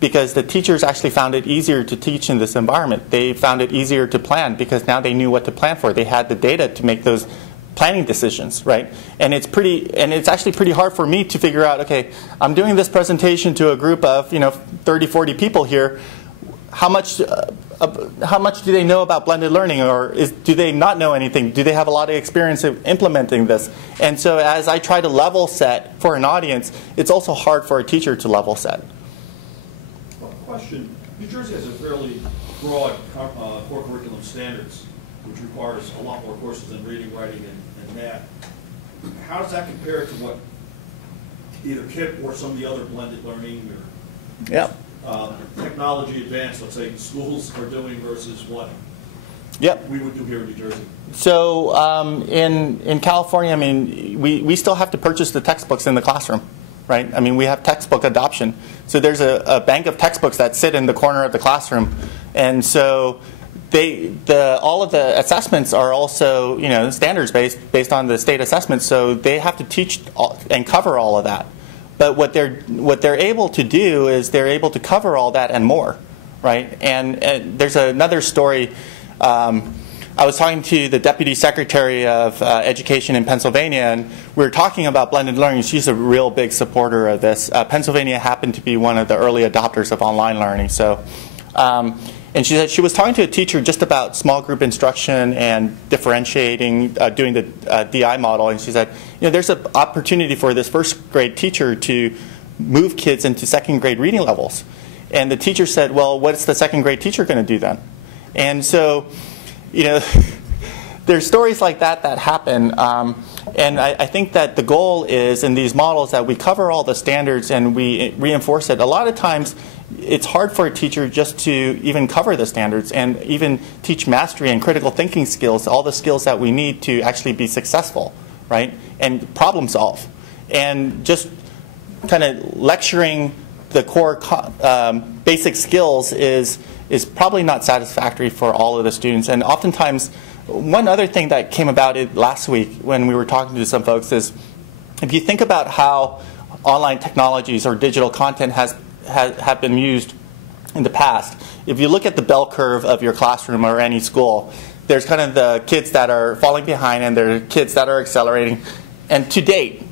because the teachers actually found it easier to teach in this environment. They found it easier to plan because now they knew what to plan for. They had the data to make those planning decisions, right? And it's actually pretty hard for me to figure out, okay, I'm doing this presentation to a group of 30, 40 people here. How much do they know about blended learning, or do they not know anything? Do they have a lot of experience of implementing this? And so as I try to level set for an audience, it's also hard for a teacher to level set. Well, question, New Jersey has a fairly broad core curriculum standards, which requires a lot more courses in reading, writing, and math. How does that compare to what either KIPP or some of the other blended learning or technology advanced, let's say, schools are doing versus what we would do here in New Jersey? So in California, I mean, we still have to purchase the textbooks in the classroom, right? I mean, we have textbook adoption. So there's a bank of textbooks that sit in the corner of the classroom, and so all of the assessments are also standards based on the state assessments. So they have to teach and cover all of that. But what they're able to do is they're able to cover all that and more, right? And there's another story. I was talking to the Deputy Secretary of Education in Pennsylvania, and we were talking about blended learning. She's a real big supporter of this. Pennsylvania happened to be one of the early adopters of online learning. So, and she said she was talking to a teacher just about small group instruction and differentiating, doing the DI model, and she said, there's an opportunity for this first grade teacher to move kids into second grade reading levels. And the teacher said, well, what's the second grade teacher going to do then? And so, there's stories like that happen. And I think that the goal is in these models that we cover all the standards and we reinforce it. A lot of times it's hard for a teacher just to even cover the standards and even teach mastery and critical thinking skills, all the skills that we need to actually be successful, right? And problem solve. And just kind of lecturing the core basic skills is probably not satisfactory for all of the students. And oftentimes, one other thing that came about last week when we were talking to some folks is, if you think about how online technologies or digital content have been used in the past, if you look at the bell curve of your classroom or any school, there's kind of the kids that are falling behind and there are kids that are accelerating. And to date,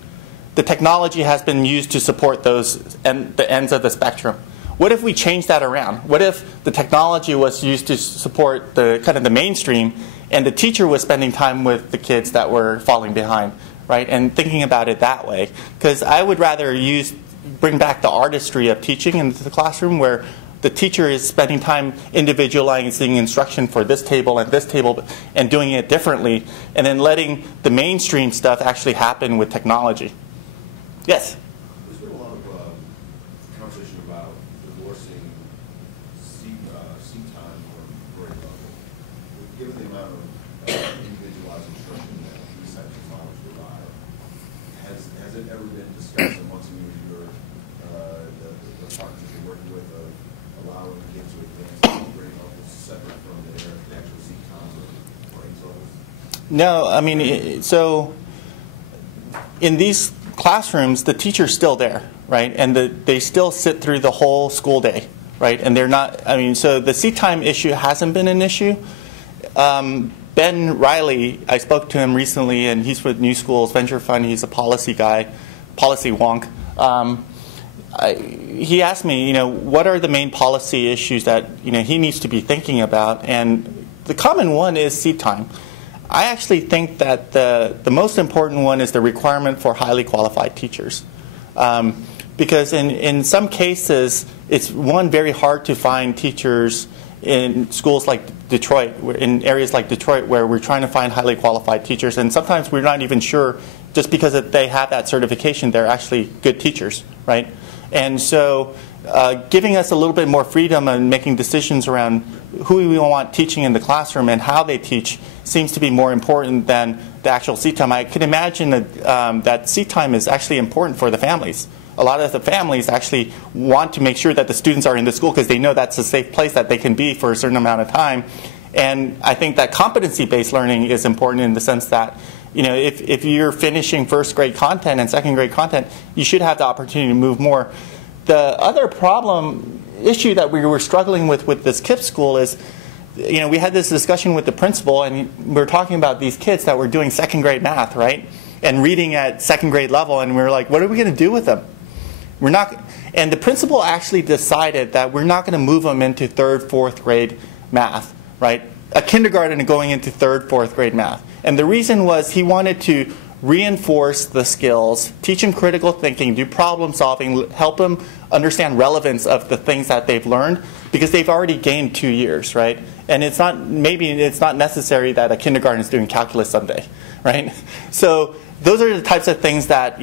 the technology has been used to support those and the ends of the spectrum. What if we change that around? What if the technology was used to support the kind of the mainstream, and the teacher was spending time with the kids that were falling behind, right? And thinking about it that way. Because I would rather bring back the artistry of teaching into the classroom, where the teacher is spending time individualizing instruction for this table and doing it differently, and then letting the mainstream stuff actually happen with technology. Yes? There's been a lot of conversation about divorcing seat time from grade level. Given the amount of individualized instruction that these types of models provide, has it ever been discussed amongst you and your the partners that you're working with of allowing kids to advance to grade levels separate from their actual seat time or grade levels? No, I mean, so in these classrooms, the teacher's still there, right? And they still sit through the whole school day, right? And they're not, I mean, so the seat time issue hasn't been an issue. Ben Riley, I spoke to him recently, and he's with New Schools Venture Fund. He's a policy guy, policy wonk. He asked me, what are the main policy issues that, he needs to be thinking about? And the common one is seat time. I actually think that the most important one is the requirement for highly qualified teachers. Because in some cases, it's very hard to find teachers in schools like Detroit, in areas like Detroit, where we're trying to find highly qualified teachers. And sometimes we're not even sure, just because they have that certification, they're actually good teachers, right? And so giving us a little bit more freedom and making decisions around who we want teaching in the classroom and how they teach seems to be more important than the actual seat time. I can imagine that seat time is actually important for the families. A lot of the families actually want to make sure that the students are in the school because they know that's a safe place that they can be for a certain amount of time. And I think that competency-based learning is important in the sense that, if you're finishing first grade content and second grade content, you should have the opportunity to move more. The other issue that we were struggling with this KIPP school is, we had this discussion with the principal, and we were talking about these kids that were doing second grade math, right? And reading at second grade level, and we were like, what are we going to do with them? And the principal actually decided that we're not going to move them into third, fourth grade math, right? A kindergarten going into third, fourth grade math. And the reason was he wanted to reinforce the skills, teach them critical thinking, do problem solving, help them understand relevance of the things that they've learned, because they've already gained 2 years, right? And maybe it's not necessary that a kindergarten is doing calculus someday, right? So those are the types of things that,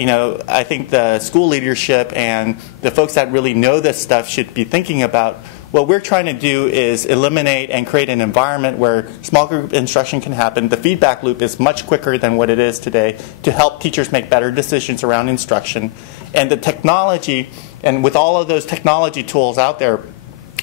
I think the school leadership and the folks that really know this stuff should be thinking about. What we're trying to do is eliminate and create an environment where small group instruction can happen. The feedback loop is much quicker than what it is today to help teachers make better decisions around instruction. And the technology, and with all of those technology tools out there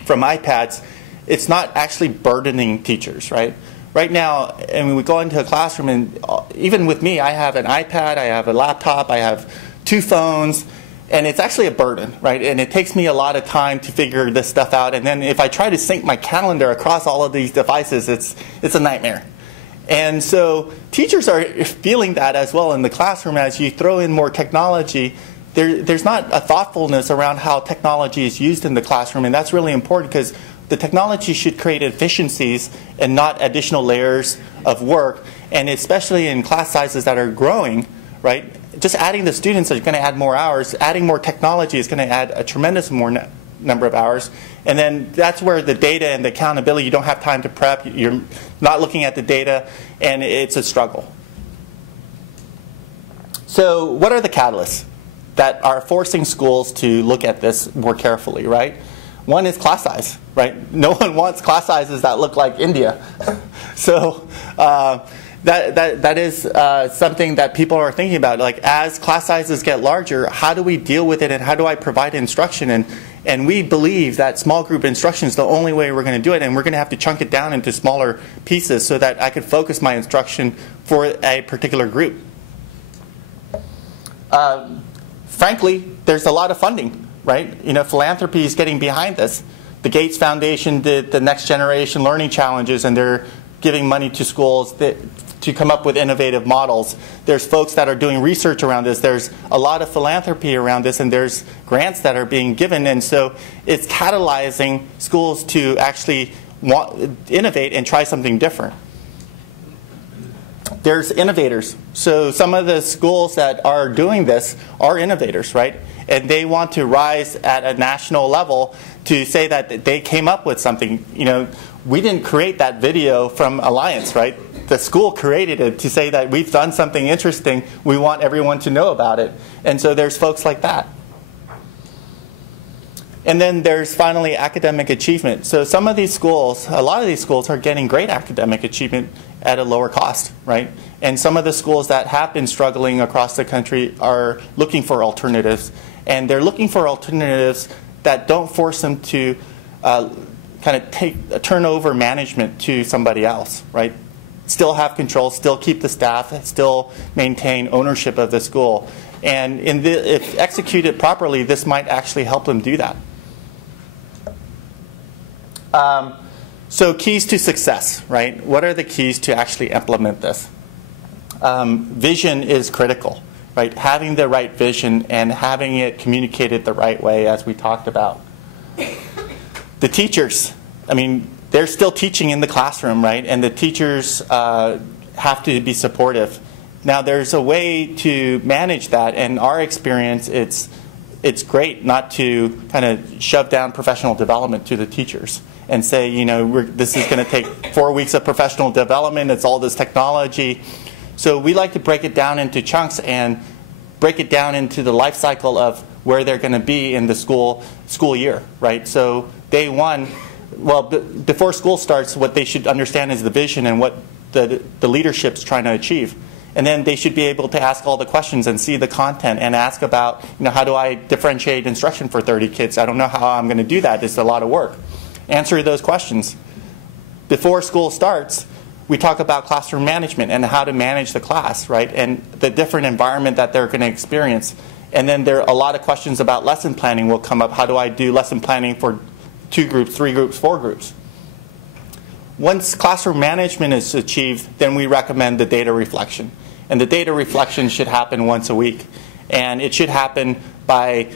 from iPads, it's not actually burdening teachers, right? Right now, we go into a classroom, and even with me, I have an iPad, I have a laptop, I have 2 phones, and it's actually a burden, right? And it takes me a lot of time to figure this stuff out. And then if I try to sync my calendar across all of these devices, it's a nightmare. And so teachers are feeling that as well in the classroom. As you throw in more technology, there's not a thoughtfulness around how technology is used in the classroom, and that's really important because the technology should create efficiencies and not additional layers of work, and especially in class sizes that are growing, right? Just adding the students is going to add more hours. Adding more technology is going to add a tremendous more number of hours. And then that's where the data and the accountability, you don't have time to prep, you're not looking at the data, and it's a struggle. So what are the catalysts that are forcing schools to look at this more carefully, right? One is class size, right? No one wants class sizes that look like India. So that is something that people are thinking about. Like, as class sizes get larger, how do we deal with it, and how do I provide instruction? And we believe that small group instruction is the only way we're going to do it, and we're going to have to chunk it down into smaller pieces so that I could focus my instruction for a particular group. Frankly, there's a lot of funding, right? Philanthropy is getting behind this. The Gates Foundation did the Next Generation Learning Challenges, and they're giving money to schools to come up with innovative models. There's folks that are doing research around this. There's a lot of philanthropy around this, and there's grants that are being given. And so it's catalyzing schools to actually innovate and try something different. There's innovators. So some of the schools that are doing this are innovators, right? And they want to rise at a national level to say that they came up with something. You know, we didn't create that video from Alliance, right? The school created it to say that we've done something interesting. We want everyone to know about it. And so there's folks like that. And then there's finally academic achievement. So some of these schools, a lot of these schools are getting great academic achievement at a lower cost, right? And some of the schools that have been struggling across the country are looking for alternatives. And they're looking for alternatives that don't force them to kind of turn over management to somebody else, right? Still have control, still keep the staff, still maintain ownership of the school. And if executed properly, this might actually help them do that. So keys to success, right? What are the keys to actually implement this? Vision is critical, right? Having the right vision and having it communicated the right way, as we talked about. The teachers, I mean, they're still teaching in the classroom, right? And the teachers have to be supportive. Now, there's a way to manage that. In our experience, it's great not to kind of shove down professional development to the teachers and say, you know, this is going to take 4 weeks of professional development. It's all this technology. So we like to break it down into chunks and break it down into the life cycle of where they're going to be in the school year, right? So day one, well, before school starts, what they should understand is the vision and what the leadership's trying to achieve. And then they should be able to ask all the questions and see the content and ask about, you know, how do I differentiate instruction for 30 kids? I don't know how I'm going to do that. It's a lot of work. Answer those questions. Before school starts, we talk about classroom management and how to manage the class, right? And the different environment that they're going to experience. And then there are a lot of questions about lesson planning will come up. How do I do lesson planning for 2 groups, 3 groups, 4 groups? Once classroom management is achieved, then we recommend the data reflection. And the data reflection should happen once a week. And it should happen by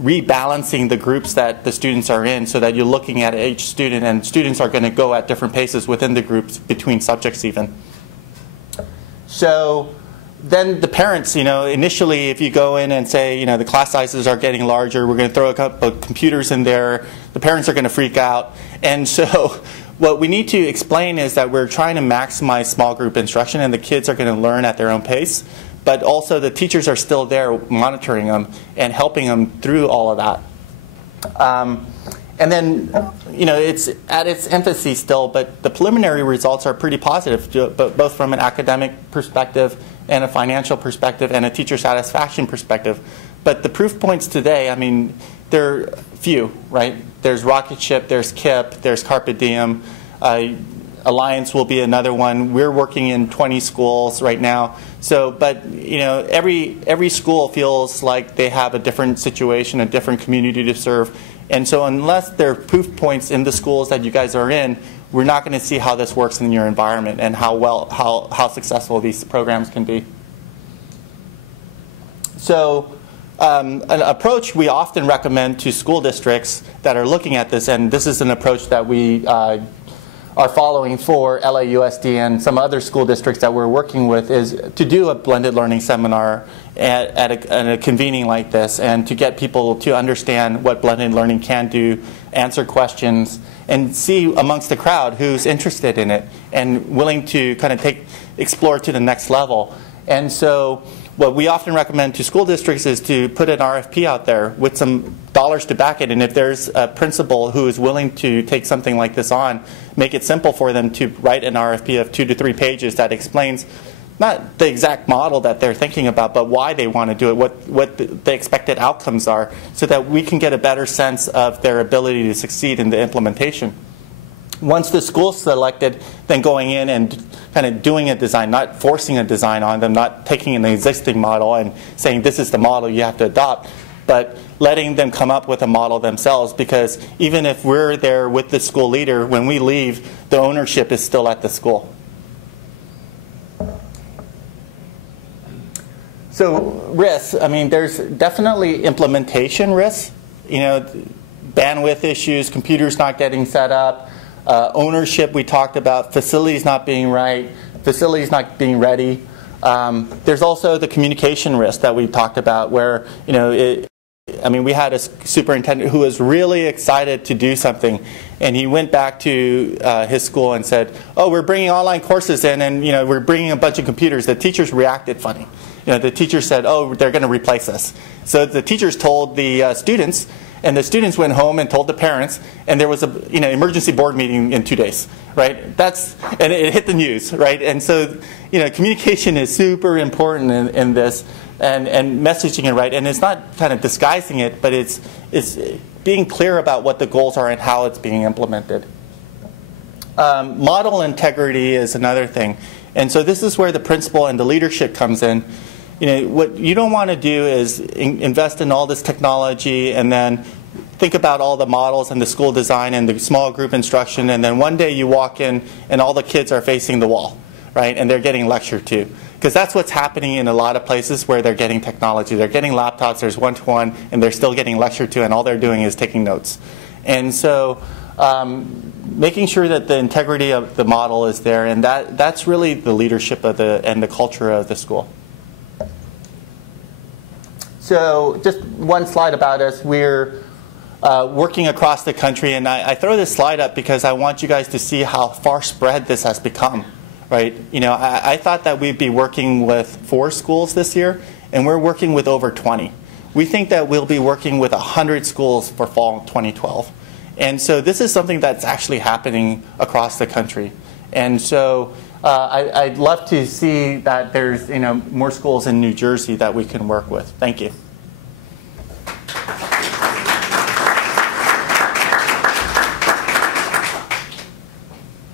rebalancing the groups that the students are in so that you're looking at each student, and students are going to go at different paces within the groups, between subjects even. So then the parents, you know, initially if you go in and say, you know, the class sizes are getting larger, we're going to throw a couple of computers in there, the parents are going to freak out. And so what we need to explain is that we're trying to maximize small group instruction and the kids are going to learn at their own pace. But also the teachers are still there monitoring them and helping them through all of that. And then, you know, it's at its infancy still, but the preliminary results are pretty positive, both from an academic perspective and a financial perspective and a teacher satisfaction perspective. But the proof points today, I mean, they're few, right? There's Rocket Ship, there's KIP, there's Carpe Diem. Alliance will be another one. We're working in 20 schools right now. So, but you know, every school feels like they have a different situation, a different community to serve. And so unless there are proof points in the schools that you guys are in, we're not going to see how this works in your environment and how successful these programs can be. So an approach we often recommend to school districts that are looking at this, and this is an approach that we are following for LAUSD and some other school districts that we're working with, is to do a blended learning seminar at a convening like this, and to get people to understand what blended learning can do, answer questions, and see amongst the crowd who's interested in it and willing to kind of explore to the next level. And so what we often recommend to school districts is to put an RFP out there with some dollars to back it. And if there's a principal who is willing to take something like this on, make it simple for them to write an RFP of 2 to 3 pages that explains not the exact model that they're thinking about, but why they want to do it, what the expected outcomes are, so that we can get a better sense of their ability to succeed in the implementation. Once the school's selected, then going in and kind of doing a design, not forcing a design on them, not taking an existing model and saying this is the model you have to adopt, but letting them come up with a model themselves, because even if we're there with the school leader, when we leave, the ownership is still at the school. So risks, I mean, there's definitely implementation risks, you know, bandwidth issues, computers not getting set up, ownership we talked about, facilities not being right, facilities not being ready. There's also the communication risk that we talked about, where we had a superintendent who was really excited to do something, and he went back to his school and said, "Oh, we're bringing online courses in, and we're bringing a bunch of computers." The teachers reacted funny. The teachers said, "Oh, they're going to replace us." So the teachers told the students, and the students went home and told the parents, and there was a emergency board meeting in 2 days, right? And it hit the news, right? And so communication is super important in this, and messaging it right. And it's not kind of disguising it, but it's being clear about what the goals are and how it's being implemented. Model integrity is another thing, and so this is where the principal and the leadership comes in. What you don't want to do is invest in all this technology and then think about all the models and the school design and the small group instruction, and then one day you walk in and all the kids are facing the wall, right? And they're getting lectured to. Because that's what's happening in a lot of places where they're getting technology. They're getting laptops, there's one-to-one, and they're still getting lectured to, and all they're doing is taking notes. And so making sure that the integrity of the model is there, and that's really the leadership of and the culture of the school. So just one slide about us. We're working across the country, and I throw this slide up because I want you guys to see how far spread this has become. Right? I thought that we'd be working with 4 schools this year, and we're working with over 20. We think that we'll be working with 100 schools for fall 2012. And so this is something that's actually happening across the country. And so I'd love to see that there's more schools in New Jersey that we can work with. Thank you.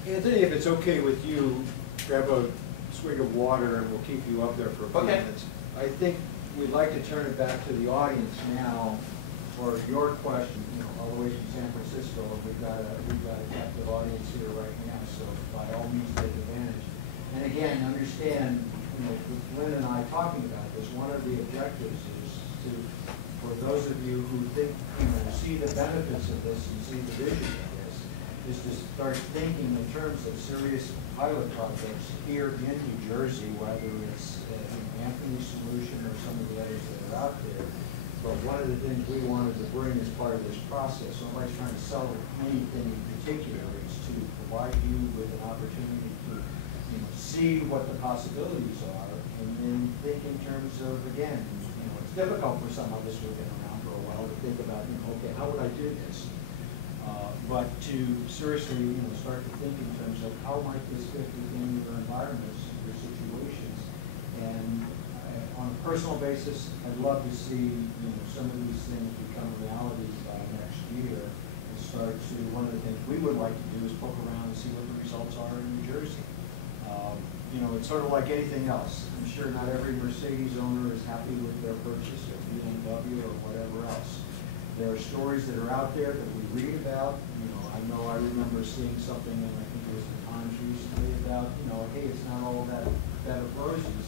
Anthony, if it's okay with you, grab a swig of water and we'll keep you up there for a few minutes. I think we'd like to turn it back to the audience now for your question, all the way from San Francisco, and we've got a captive audience here right now, so by all means take advantage. And again, understand, with Lynn and I talking about this, one of the objectives is to, for those of you who think, see the benefits of this and see the vision of this, is to start thinking in terms of serious pilot projects here in New Jersey, whether it's Anthony's solution or some of the others that are out there. But one of the things we wanted to bring as part of this process, so nobody's trying to sell anything in particular, is to provide you with an opportunity to see what the possibilities are, and then think in terms of, again, it's difficult for some of us who've been around for a while to think about, okay, how would I do this? But to seriously, start to think in terms of how might this fit within your environments, your situations. And on a personal basis, I'd love to see some of these things become realities by next year, and start to, one of the things we would like to do is poke around and see what the results are in New Jersey. It's sort of like anything else. I'm sure not every Mercedes owner is happy with their purchase, or BMW or whatever else. There are stories that are out there that we read about. I remember seeing something, and I think it was the Times recently, about, hey, it's not all that bed of roses.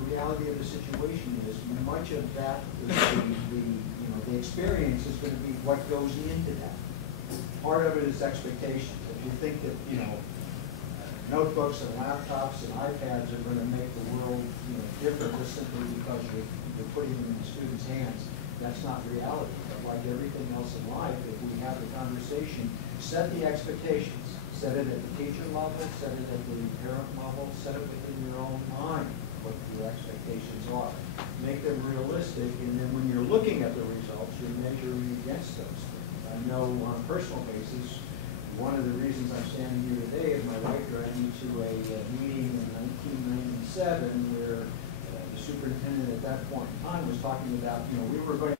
The reality of the situation is much of that is the experience is going to be what goes into that. Part of it is expectations. If you think that, notebooks and laptops and iPads are going to make the world, different just simply because you're putting them in the students' hands, that's not reality. But like everything else in life, if we have the conversation, set the expectations. Set it at the teacher level, set it at the parent level, set it within your own mind what your expectations are. Make them realistic, and then when you're looking at the results, you're measuring against those things. I know on a personal basis, one of the reasons I'm standing here today is my wife dragged me to a meeting in 1997 where the superintendent at that point in time was talking about, we were going to...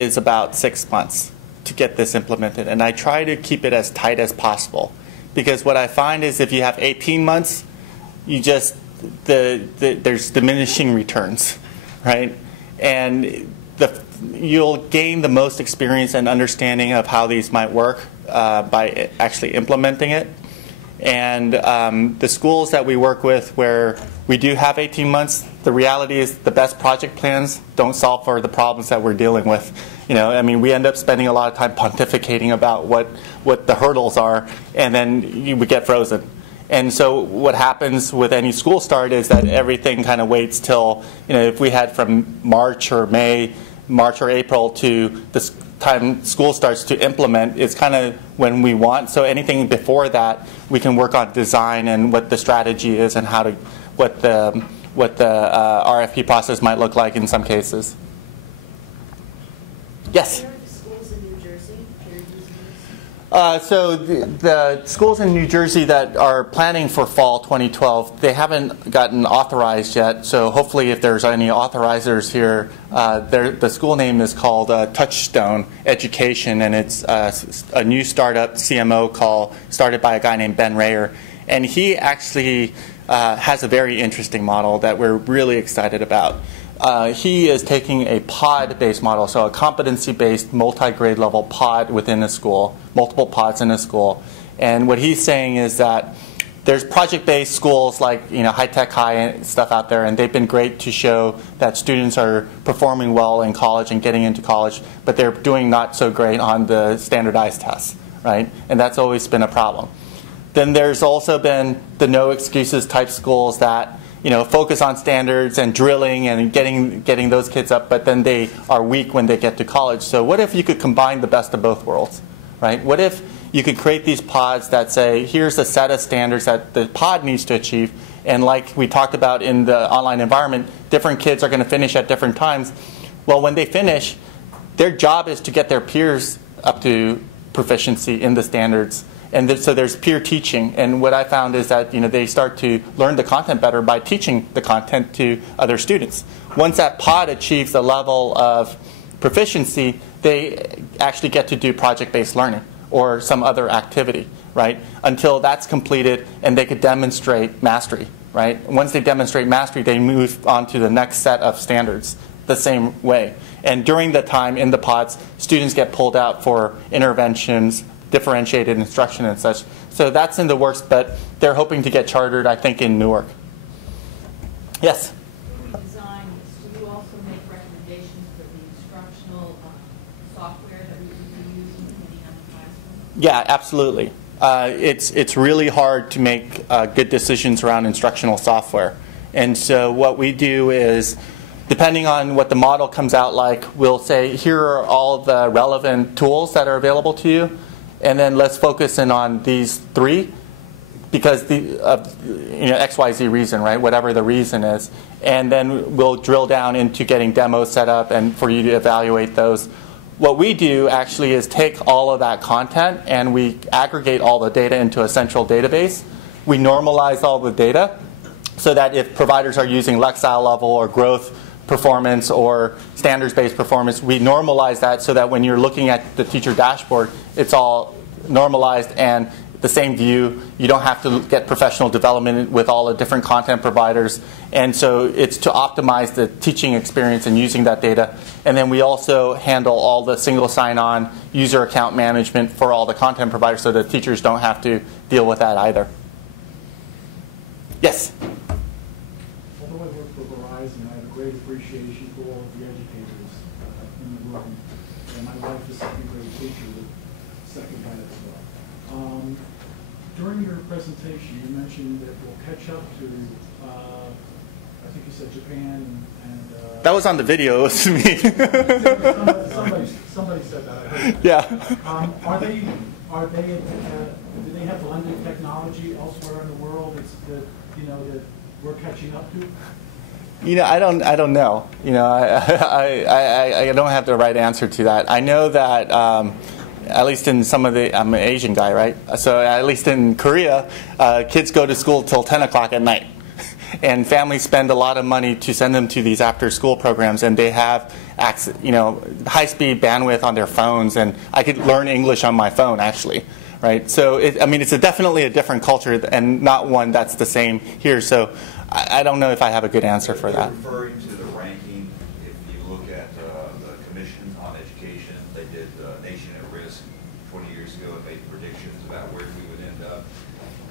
It's about 6 months to get this implemented, and I try to keep it as tight as possible, because what I find is if you have 18 months, you just there's diminishing returns, right? And you'll gain the most experience and understanding of how these might work by actually implementing it. And the schools that we work with where we do have 18 months, the reality is the best project plans don't solve for the problems that we're dealing with. We end up spending a lot of time pontificating about what the hurdles are, and then we get frozen. And so what happens with any school start is that everything kind of waits till, if we had from March or April to the time school starts to implement, it's kind of when we want. So anything before that, we can work on design and what the strategy is and what the RFP process might look like in some cases. Yes? So the schools in New Jersey that are planning for fall 2012, they haven't gotten authorized yet. So hopefully if there's any authorizers here, the school name is called Touchstone Education, and it's a new startup CMO started by a guy named Ben Rayer. And he actually has a very interesting model that we're really excited about. He is taking a pod-based model, so a competency-based multi-grade level pod within a school, multiple pods in a school. And what he's saying is that there's project-based schools like High-Tech High and stuff out there, and they've been great to show that students are performing well in college and getting into college, but they're doing not so great on the standardized tests, right? And that's always been a problem. Then there's also been the no excuses type schools that focus on standards and drilling and getting those kids up, but then they are weak when they get to college. So what if you could combine the best of both worlds, right? What if you could create these pods that say, here's a set of standards that the pod needs to achieve, and like we talked about in the online environment, different kids are going to finish at different times. Well, when they finish, their job is to get their peers up to proficiency in the standards. And so there's peer teaching, and what I found is that they start to learn the content better by teaching the content to other students. Once that pod achieves a level of proficiency, they actually get to do project-based learning or some other activity, right? Until that's completed and they could demonstrate mastery, right? Once they demonstrate mastery, they move on to the next set of standards the same way. And during the time in the pods, students get pulled out for interventions, differentiated instruction and such. So that's in the works, but they're hoping to get chartered, I think, in Newark. Yes? When you design this, do you also make recommendations for the instructional software that we would be using depending on the classroom? Yeah, absolutely. It's really hard to make good decisions around instructional software. And so what we do is, depending on what the model comes out like, we'll say, here are all the relevant tools that are available to you. And then let's focus in on these three, because XYZ reason, right? Whatever the reason is, and then we'll drill down into getting demos set up and for you to evaluate those. What we do actually is take all of that content and we aggregate all the data into a central database. We normalize all the data so that if providers are using Lexile level or growth performance or standards-based performance, we normalize that so that when you're looking at the teacher dashboard, it's all normalized and the same view. You don't have to get professional development with all the different content providers. And so it's to optimize the teaching experience and using that data. And then we also handle all the single sign-on user account management for all the content providers so that teachers don't have to deal with that either. Yes? Although I work for Verizon, I have a great appreciation for all of the educators in the room. And my wife is a second-grade teacher with second grade as well. During your presentation, you mentioned that we'll catch up to, I think you said Japan and that was on the video. It was me. somebody said that. Yeah. Do they have blended technology elsewhere in the world that we're catching up to? I don't know. I don't have the right answer to that. I know that at least in some of I'm an Asian guy, right? So at least in Korea, kids go to school till 10 o'clock at night. And families spend a lot of money to send them to these after-school programs, and they have access, high-speed bandwidth on their phones, and I could learn English on my phone, actually, right? So, it's definitely a different culture, and not one that's the same here. So, I don't know if I have a good answer for that. Referring to the ranking, if you look at the Commission on Education, they did Nation at Risk 20 years ago and made predictions about where we would end up.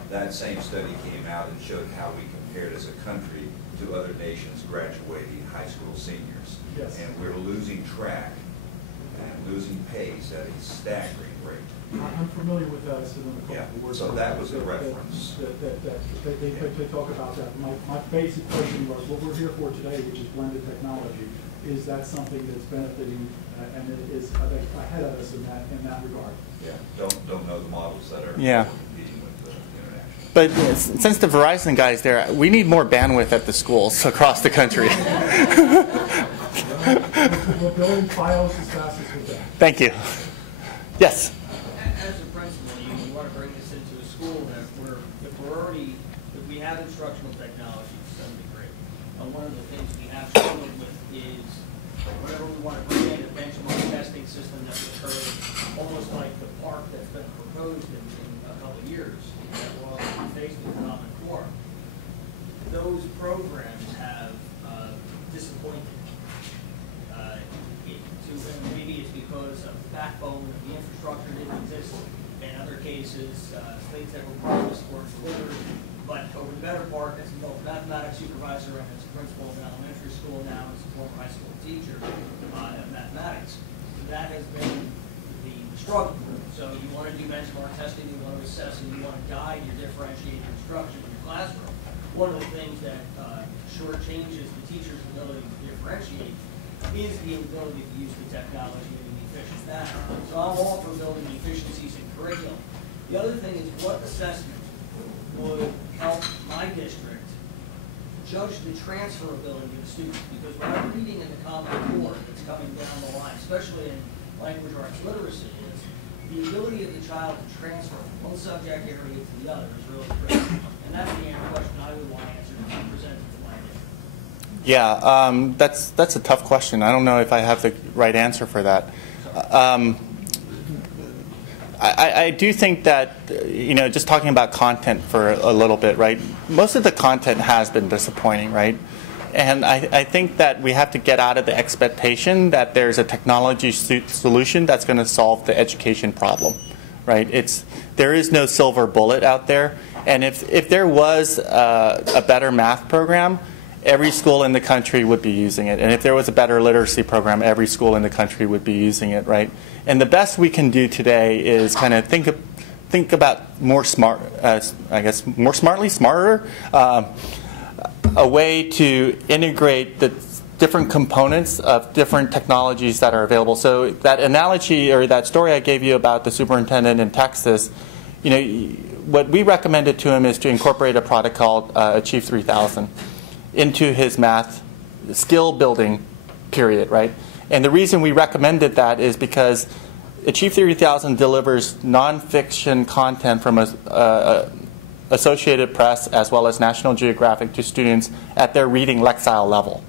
That same study came out and showed how we compared as a country to other nations graduating high school seniors. Yes. And we're losing track. and losing pace at a staggering rate. I'm familiar with that. I sit on a couple of boards. So that was the reference. They talk about that. My basic question was, what we're here for today, which is blended technology, is that something that's benefiting and it is ahead of us in that regard? Yeah, don't know the models that are competing with the international. But since the Verizon guy's there, we need more bandwidth at the schools across the country. We're building files as fast as we can. Thank you. Yes. As a principal, you want to bring this into a school that if we have instructional technology to some degree. One of the things we have struggled with is whenever we want to bring in a benchmark testing system that's occurred, almost like the park that's been proposed in a couple of years, that will be faced with Common Core. Those programs have disappointed. And maybe it's because of the backbone of the infrastructure didn't exist. In other cases, things that were promised weren't delivered. But over the better part, as a mathematics supervisor and as a principal of an elementary school now, as a former high school teacher of mathematics, that has been the struggle. So you want to do benchmark testing, you want to assess, and you want to guide your differentiated instruction in your classroom. One of the things that shortchanges the teacher's ability to differentiate is the ability to use the technology in an efficient manner. So I'm all for building efficiencies in curriculum. The other thing is what assessment would help my district judge the transferability of the students, because what I'm reading in the Common Core that's coming down the line, especially in language arts literacy, is the ability of the child to transfer from one subject area to the other is really critical. And that's the question I would want answered if you presented to my district. Yeah, that's a tough question. I don't know if I have the right answer for that. I do think that, just talking about content for a little bit, right? Most of the content has been disappointing, right? And I think that we have to get out of the expectation that there's a technology solution that's going to solve the education problem, right? There is no silver bullet out there. And if there was a better math program, every school in the country would be using it. And if there was a better literacy program, every school in the country would be using it, right? And the best we can do today is kind of think about more smart, more smarter, a way to integrate the different components of different technologies that are available. So that analogy or that story I gave you about the superintendent in Texas, what we recommended to him is to incorporate a product called Achieve 3000 into his math skill building period, right? And the reason we recommended that is because Achieve 3000 delivers nonfiction content from Associated Press as well as National Geographic to students at their reading Lexile level.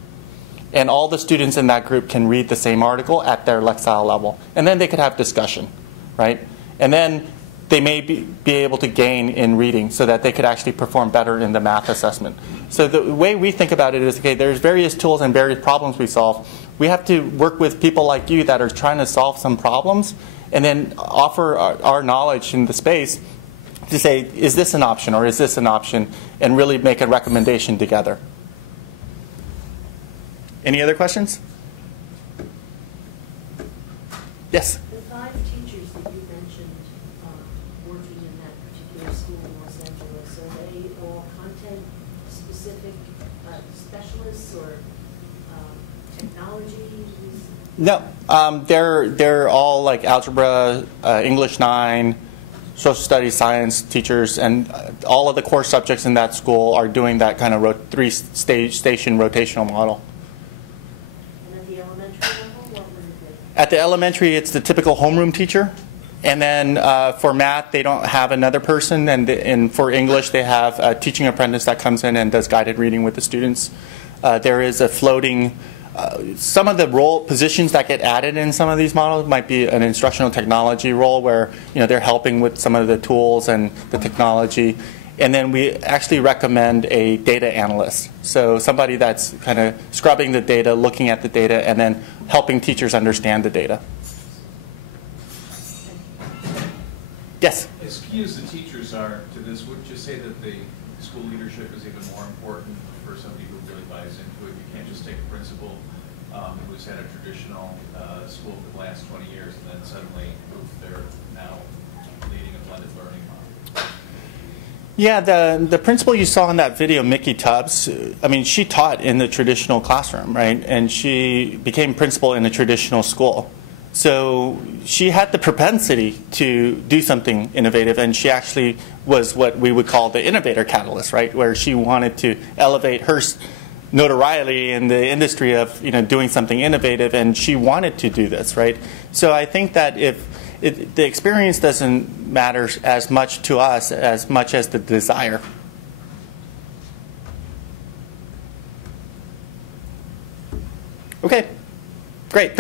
And all the students in that group can read the same article at their Lexile level. And then they could have discussion, right? And then they may be able to gain in reading so that they could actually perform better in the math assessment. So the way we think about it is, okay, there's various tools and various problems we solve. We have to work with people like you that are trying to solve some problems and then offer our knowledge in the space to say, is this an option or is this an option, and really make a recommendation together. Any other questions? Yes? The 5 teachers that you mentioned working in that particular school in Los Angeles, are they all content-specific specialists or technologies? No, they're all like algebra, English 9, social studies, science teachers, and all of the core subjects in that school are doing that kind of 3-station rotational model. And at the elementary level, what would it be? At the elementary, it's the typical homeroom teacher. And then for math, they don't have another person. And for English, they have a teaching apprentice that comes in and does guided reading with the students. There is a floating, some of the role positions that get added in some of these models might be an instructional technology role where they're helping with some of the tools and the technology. And then we actually recommend a data analyst. So somebody that's kind of scrubbing the data, looking at the data, and then helping teachers understand the data. Yes? As key as the teachers are to this, wouldn't you say that the school leadership is even more important for somebody who really buys into it? You can't just take a principal who's had a traditional school for the last 20 years, and then suddenly they're now leading a blended learning model? Yeah, the principal you saw in that video, Mickey Tubbs, I mean, she taught in the traditional classroom, right? And she became principal in a traditional school. So she had the propensity to do something innovative, and she actually was what we would call the Innovator Catalyst, right? Where she wanted to elevate her notoriety in the industry of doing something innovative, and she wanted to do this, right? So I think that if the experience doesn't matter as much to us as much as the desire. Okay, great.